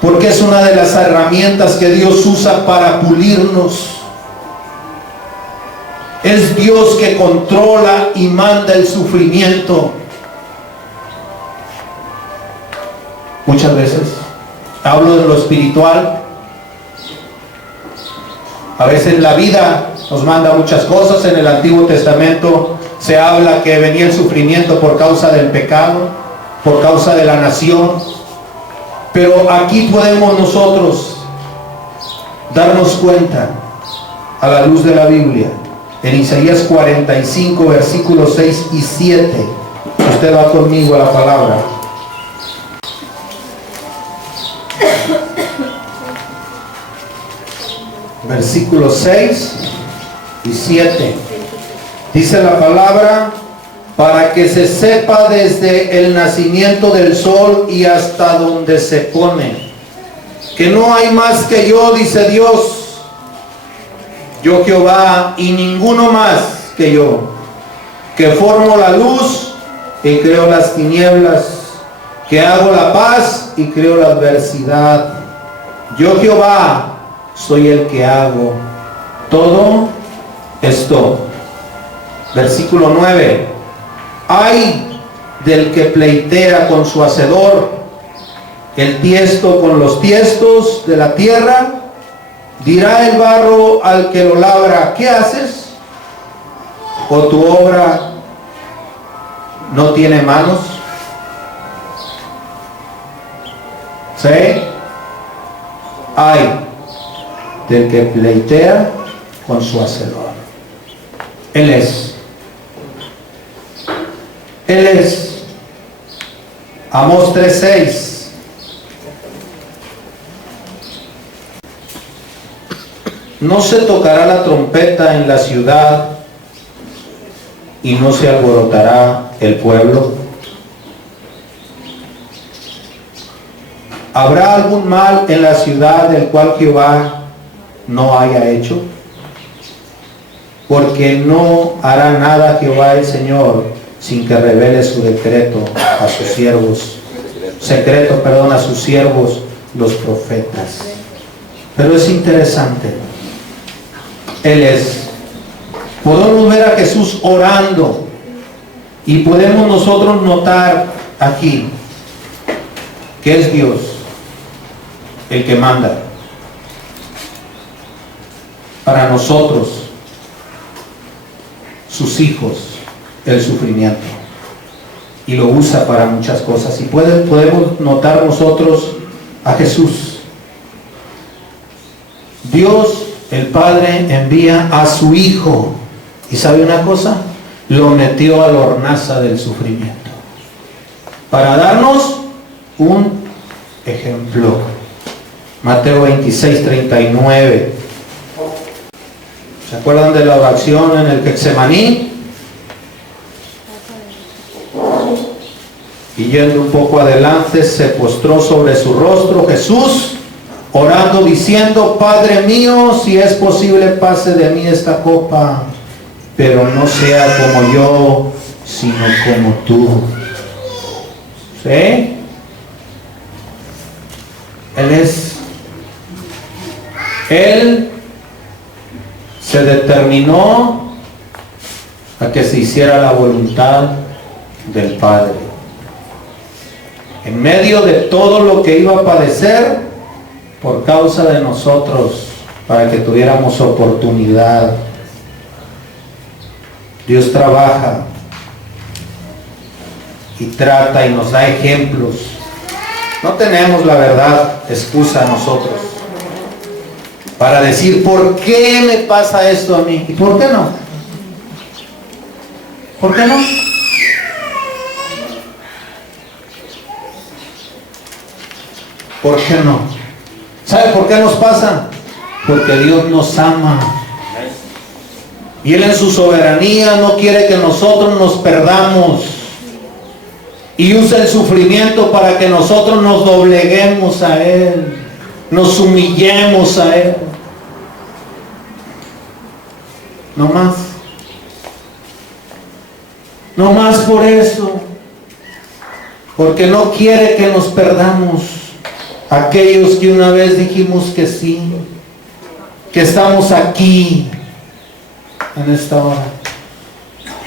porque es una de las herramientas que Dios usa para pulirnos. Es Dios que controla y manda el sufrimiento. Muchas veces hablo de lo espiritual. A veces la vida nos manda muchas cosas. En el Antiguo Testamento se habla que venía el sufrimiento por causa del pecado, por causa de la nación. Pero aquí podemos nosotros darnos cuenta, a la luz de la Biblia, en Isaías 45, versículos 6 y 7. Usted va conmigo a la palabra. Versículos 6 y 7. Dice la palabra: para que se sepa desde el nacimiento del sol y hasta donde se pone, que no hay más que yo, dice Dios, yo Jehová, y ninguno más que yo, que formo la luz y creo las tinieblas, que hago la paz y creo la adversidad. Yo Jehová soy el que hago todo esto. Versículo 9. Ay del que pleitea con su hacedor, el tiesto con los tiestos de la tierra. Dirá el barro al que lo labra: ¿qué haces? ¿O tu obra no tiene manos? ¿Sí? Ay del que pleitea con su hacedor. Él es. Amós 3:6. No se tocará la trompeta en la ciudad y no se alborotará el pueblo. ¿Habrá algún mal en la ciudad del cual Jehová no haya hecho? Porque no hará nada Jehová el Señor sin que revele su decreto a sus siervos, a sus siervos los profetas. Pero es interesante. Él es. Podemos ver a Jesús orando y podemos nosotros notar aquí que es Dios el que manda para nosotros, sus hijos, el sufrimiento. y lo usa para muchas cosas. Y podemos notar nosotros a Jesús. Dios, el Padre, envía a su Hijo. ¿Y sabe una cosa? Lo metió a la hornaza del sufrimiento para darnos un ejemplo. Mateo 26:39. ¿Se acuerdan de la oración en el Getsemaní? Y yendo un poco adelante, se postró sobre su rostro Jesús, orando, diciendo: Padre mío, si es posible, pase de mí esta copa, pero no sea como yo, sino como tú. ¿Sí? Él se determinó a que se hiciera la voluntad del Padre. En medio de todo lo que iba a padecer por causa de nosotros, para que tuviéramos oportunidad. Dios trabaja y trata y nos da ejemplos. No tenemos, la verdad, excusa nosotros para decir: ¿por qué me pasa esto a mí? ¿Y por qué no? ¿Por qué no? ¿Por qué no? ¿Sabe por qué nos pasa? Porque Dios nos ama. Y Él en su soberanía no quiere que nosotros nos perdamos. Y usa el sufrimiento para que nosotros nos dobleguemos a Él, nos humillemos a Él. No más. No más por eso. Porque no quiere que nos perdamos. Aquellos que una vez dijimos que sí, que estamos aquí en esta hora.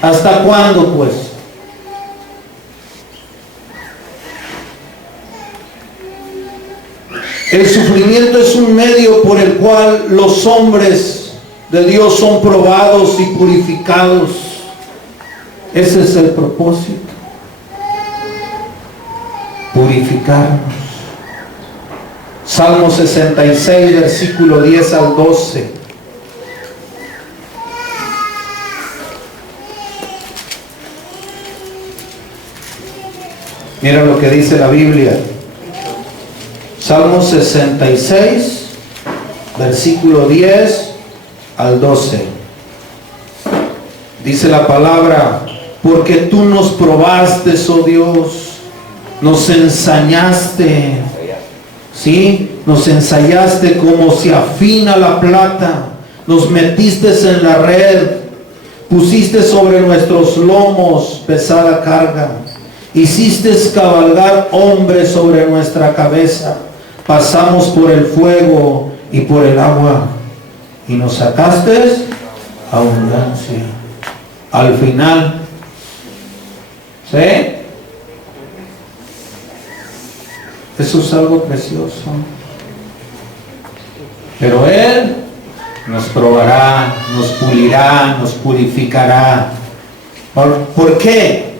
¿Hasta cuándo, pues? El sufrimiento es un medio por el cual los hombres de Dios son probados y purificados. Ese es el propósito. Purificarnos. Salmo 66, versículo 10 al 12. Mira lo que dice la Biblia. Salmo 66, versículo 10 al 12. Dice la palabra: porque tú nos probaste, oh Dios, nos ensañaste. ¿Sí? Nos ensayaste como se afina la plata, nos metiste en la red, pusiste sobre nuestros lomos pesada carga, hiciste cabalgar hombres sobre nuestra cabeza, pasamos por el fuego y por el agua, y nos sacaste abundancia. Al final, ¿sí? Eso es algo precioso. Pero Él nos probará, nos pulirá, nos purificará. ¿Por qué?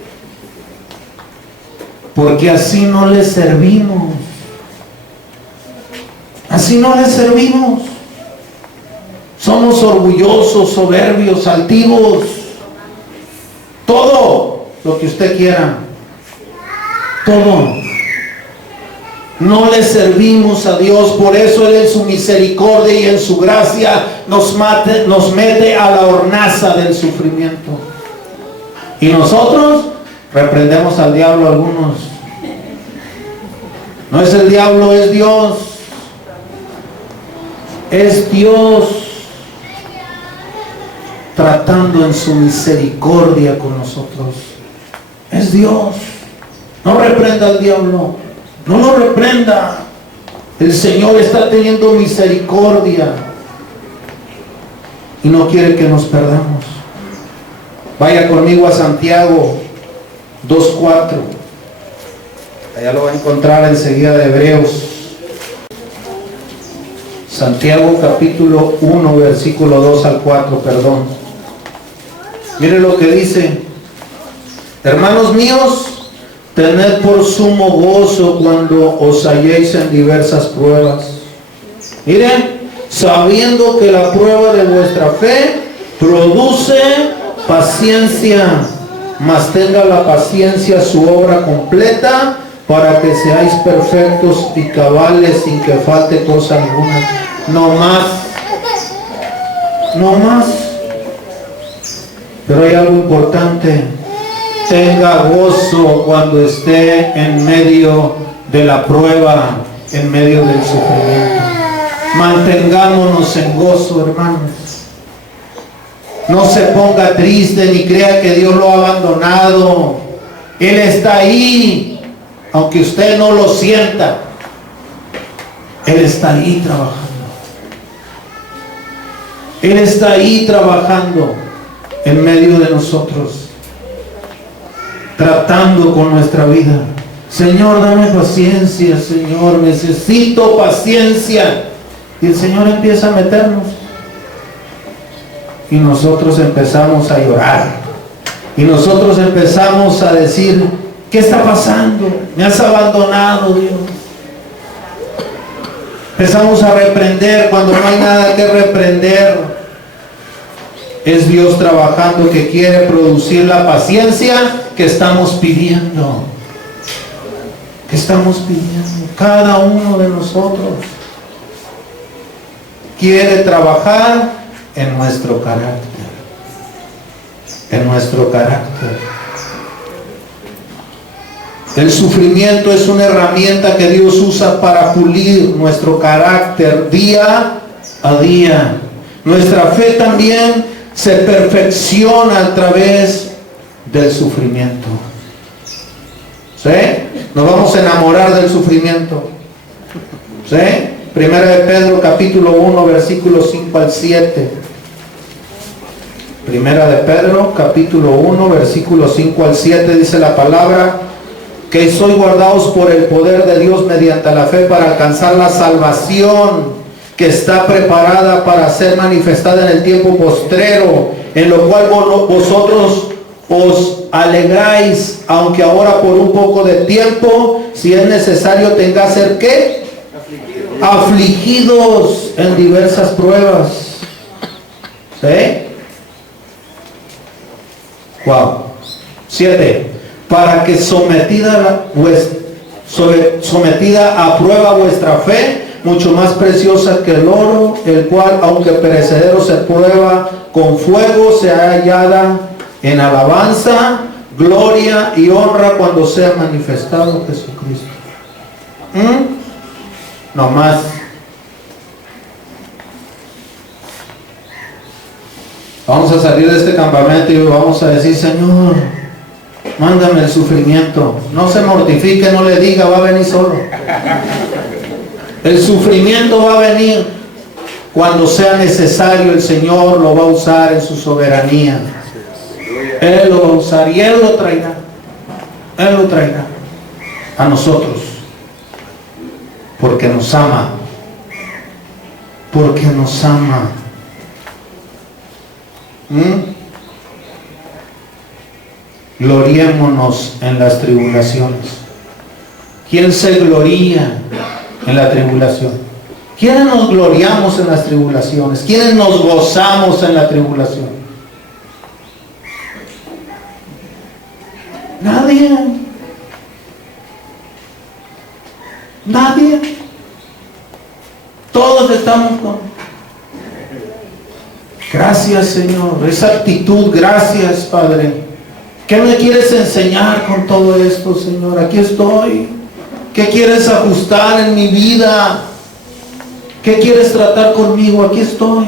Porque así no le servimos. Así no le servimos. Somos orgullosos, soberbios, altivos. Todo lo que usted quiera. Todo. No le servimos a Dios, por eso Él en su misericordia y en su gracia nos mete a la hornaza del sufrimiento. Y nosotros reprendemos al diablo algunos. No es el diablo, es Dios. Es Dios tratando en su misericordia con nosotros. Es Dios. No reprenda al diablo. No lo reprenda. El Señor está teniendo misericordia y no quiere que nos perdamos. Vaya conmigo a Santiago 2:4. Allá lo va a encontrar enseguida de Hebreos. Santiago capítulo 1, versículo 2 al 4, perdón. Mire lo que dice: hermanos míos, tened por sumo gozo cuando os halléis en diversas pruebas. Miren, sabiendo que la prueba de vuestra fe produce paciencia, mas tenga la paciencia su obra completa, para que seáis perfectos y cabales sin que falte cosa alguna. No más. No más. Pero hay algo importante. Tenga gozo cuando esté en medio de la prueba, en medio del sufrimiento. Mantengámonos en gozo, hermanos. No se ponga triste ni crea que Dios lo ha abandonado. Él está ahí, aunque usted no lo sienta. Él está ahí trabajando. Él está ahí trabajando en medio de nosotros, tratando con nuestra vida. Señor, dame paciencia, Señor, necesito paciencia. Y el Señor empieza a meternos. Y nosotros empezamos a llorar. Y nosotros empezamos a decir, ¿qué está pasando? Me has abandonado, Dios. Empezamos a reprender cuando no hay nada que reprender. Es Dios trabajando, que quiere producir la paciencia que estamos pidiendo. Que estamos pidiendo. Cada uno de nosotros quiere trabajar en nuestro carácter. En nuestro carácter. El sufrimiento es una herramienta que Dios usa para pulir nuestro carácter día a día. Nuestra fe también se perfecciona a través del sufrimiento. ¿Sí? Nos vamos a enamorar del sufrimiento. ¿Sí? Primera de Pedro capítulo 1 versículos 5 al 7. Primera de Pedro capítulo 1 versículos 5 al 7 dice la palabra: que sois guardados por el poder de Dios mediante la fe para alcanzar la salvación que está preparada para ser manifestada en el tiempo postrero, en lo cual vosotros os alegráis, aunque ahora por un poco de tiempo, si es necesario, tengáis ser ¿qué? Afligidos en diversas pruebas. ¿Sí? Wow. 7. Para que sometida a prueba vuestra fe, mucho más preciosa que el oro, el cual, aunque perecedero, se prueba con fuego, sea hallada en alabanza, gloria y honra cuando sea manifestado Jesucristo. No más. Vamos a salir de este campamento y vamos a decir: Señor, mándame el sufrimiento. No se mortifique, no le diga, va a venir solo. El sufrimiento va a venir cuando sea necesario. El Señor lo va a usar en su soberanía. Él lo va a usar y Él lo traerá. Él lo traerá a nosotros, porque nos ama. Porque nos ama. Gloriémonos en las tribulaciones. ¿Quién se gloría en la tribulación? ¿Quiénes nos gloriamos en las tribulaciones? ¿Quiénes nos gozamos en la tribulación? Nadie. Nadie. Todos estamos con... Gracias, Señor. Esa actitud, gracias, Padre. ¿Qué me quieres enseñar con todo esto, Señor? Aquí estoy. ¿Qué quieres ajustar en mi vida? ¿Qué quieres tratar conmigo? Aquí estoy.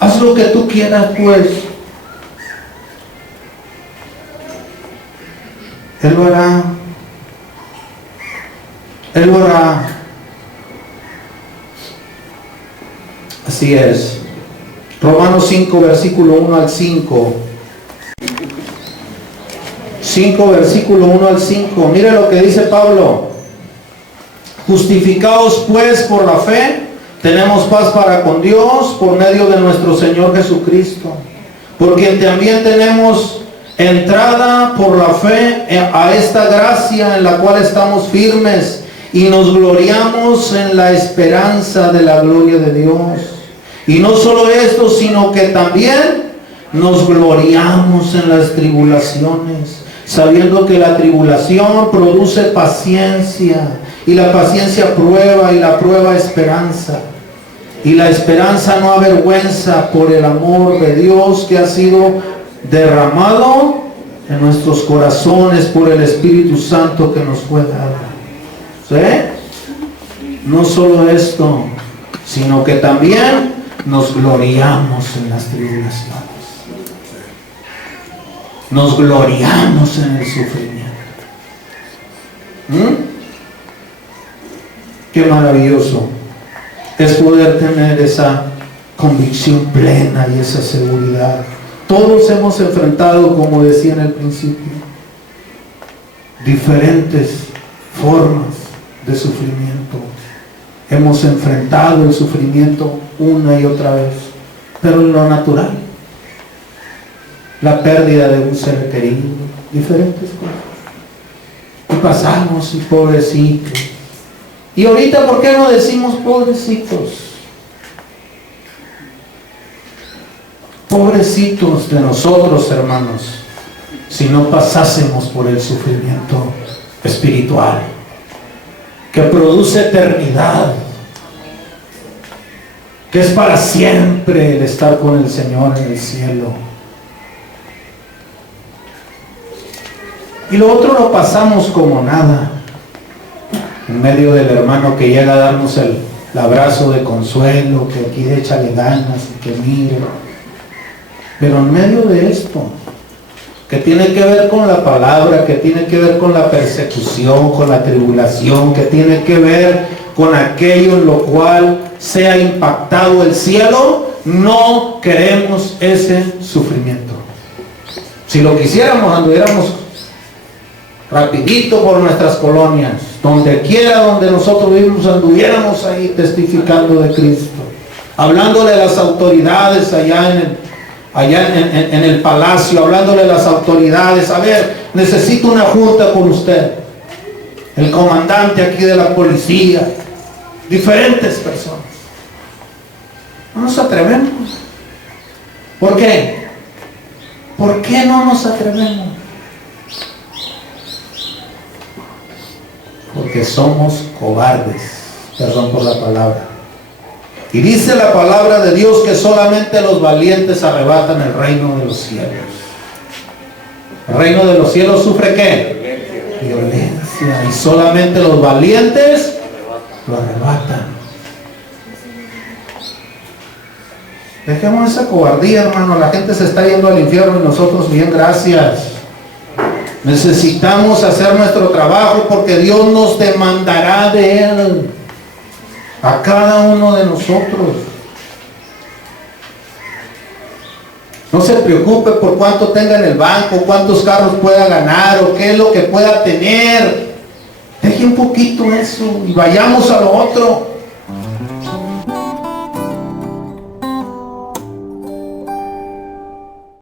Haz lo que tú quieras, pues. Él lo hará. Él lo hará. Así es. Romanos 5, versículo 1 al 5. 5, versículo 1 al 5. Mire lo que dice Pablo. Justificados pues por la fe, tenemos paz para con Dios por medio de nuestro Señor Jesucristo, por quien también tenemos entrada por la fe a esta gracia en la cual estamos firmes y nos gloriamos en la esperanza de la gloria de Dios. Y no solo esto, sino que también nos gloriamos en las tribulaciones, sabiendo que la tribulación produce paciencia, y la paciencia prueba, y la prueba esperanza. Y la esperanza no avergüenza, por el amor de Dios que ha sido derramado en nuestros corazones por el Espíritu Santo que nos fue dado. ¿Sí? No solo esto, sino que también nos gloriamos en las tribulaciones. Nos gloriamos en el sufrimiento. Qué maravilloso es poder tener esa convicción plena y esa seguridad. Todos hemos enfrentado, como decía en el principio, diferentes formas de sufrimiento. Hemos enfrentado el sufrimiento una y otra vez, pero en lo natural, la pérdida de un ser querido, diferentes cosas. Y pasamos, y pobrecitos. Y ahorita, ¿por qué no decimos pobrecitos? Pobrecitos de nosotros, hermanos, si no pasásemos por el sufrimiento espiritual, que produce eternidad, que es para siempre el estar con el Señor en el cielo. Y lo otro lo pasamos como nada, en medio del hermano que llega a darnos el abrazo de consuelo, que aquí échale ganas y que mire. Pero en medio de esto, que tiene que ver con la palabra, que tiene que ver con la persecución, con la tribulación, que tiene que ver con aquello en lo cual sea impactado el cielo, no queremos ese sufrimiento. Si lo quisiéramos, anduviéramos rapidito por nuestras colonias, donde quiera donde nosotros vivimos, anduviéramos ahí testificando de Cristo, hablándole a las autoridades allá en el palacio, hablándole a las autoridades, a ver, necesito una junta con usted, el comandante aquí de la policía, diferentes personas. No nos atrevemos. ¿Por qué? ¿Por qué no nos atrevemos? Porque somos cobardes, perdón por la palabra. Y dice la palabra de Dios que solamente los valientes arrebatan el reino de los cielos. ¿El reino de los cielos sufre qué? Violencia. Y solamente los valientes lo arrebatan. Dejemos esa cobardía, hermano. La gente se está yendo al infierno y nosotros bien, gracias. Necesitamos hacer nuestro trabajo porque Dios nos demandará de Él, a cada uno de nosotros. No se preocupe por cuánto tenga en el banco, cuántos carros pueda ganar o qué es lo que pueda tener. Deje un poquito eso y vayamos a lo otro.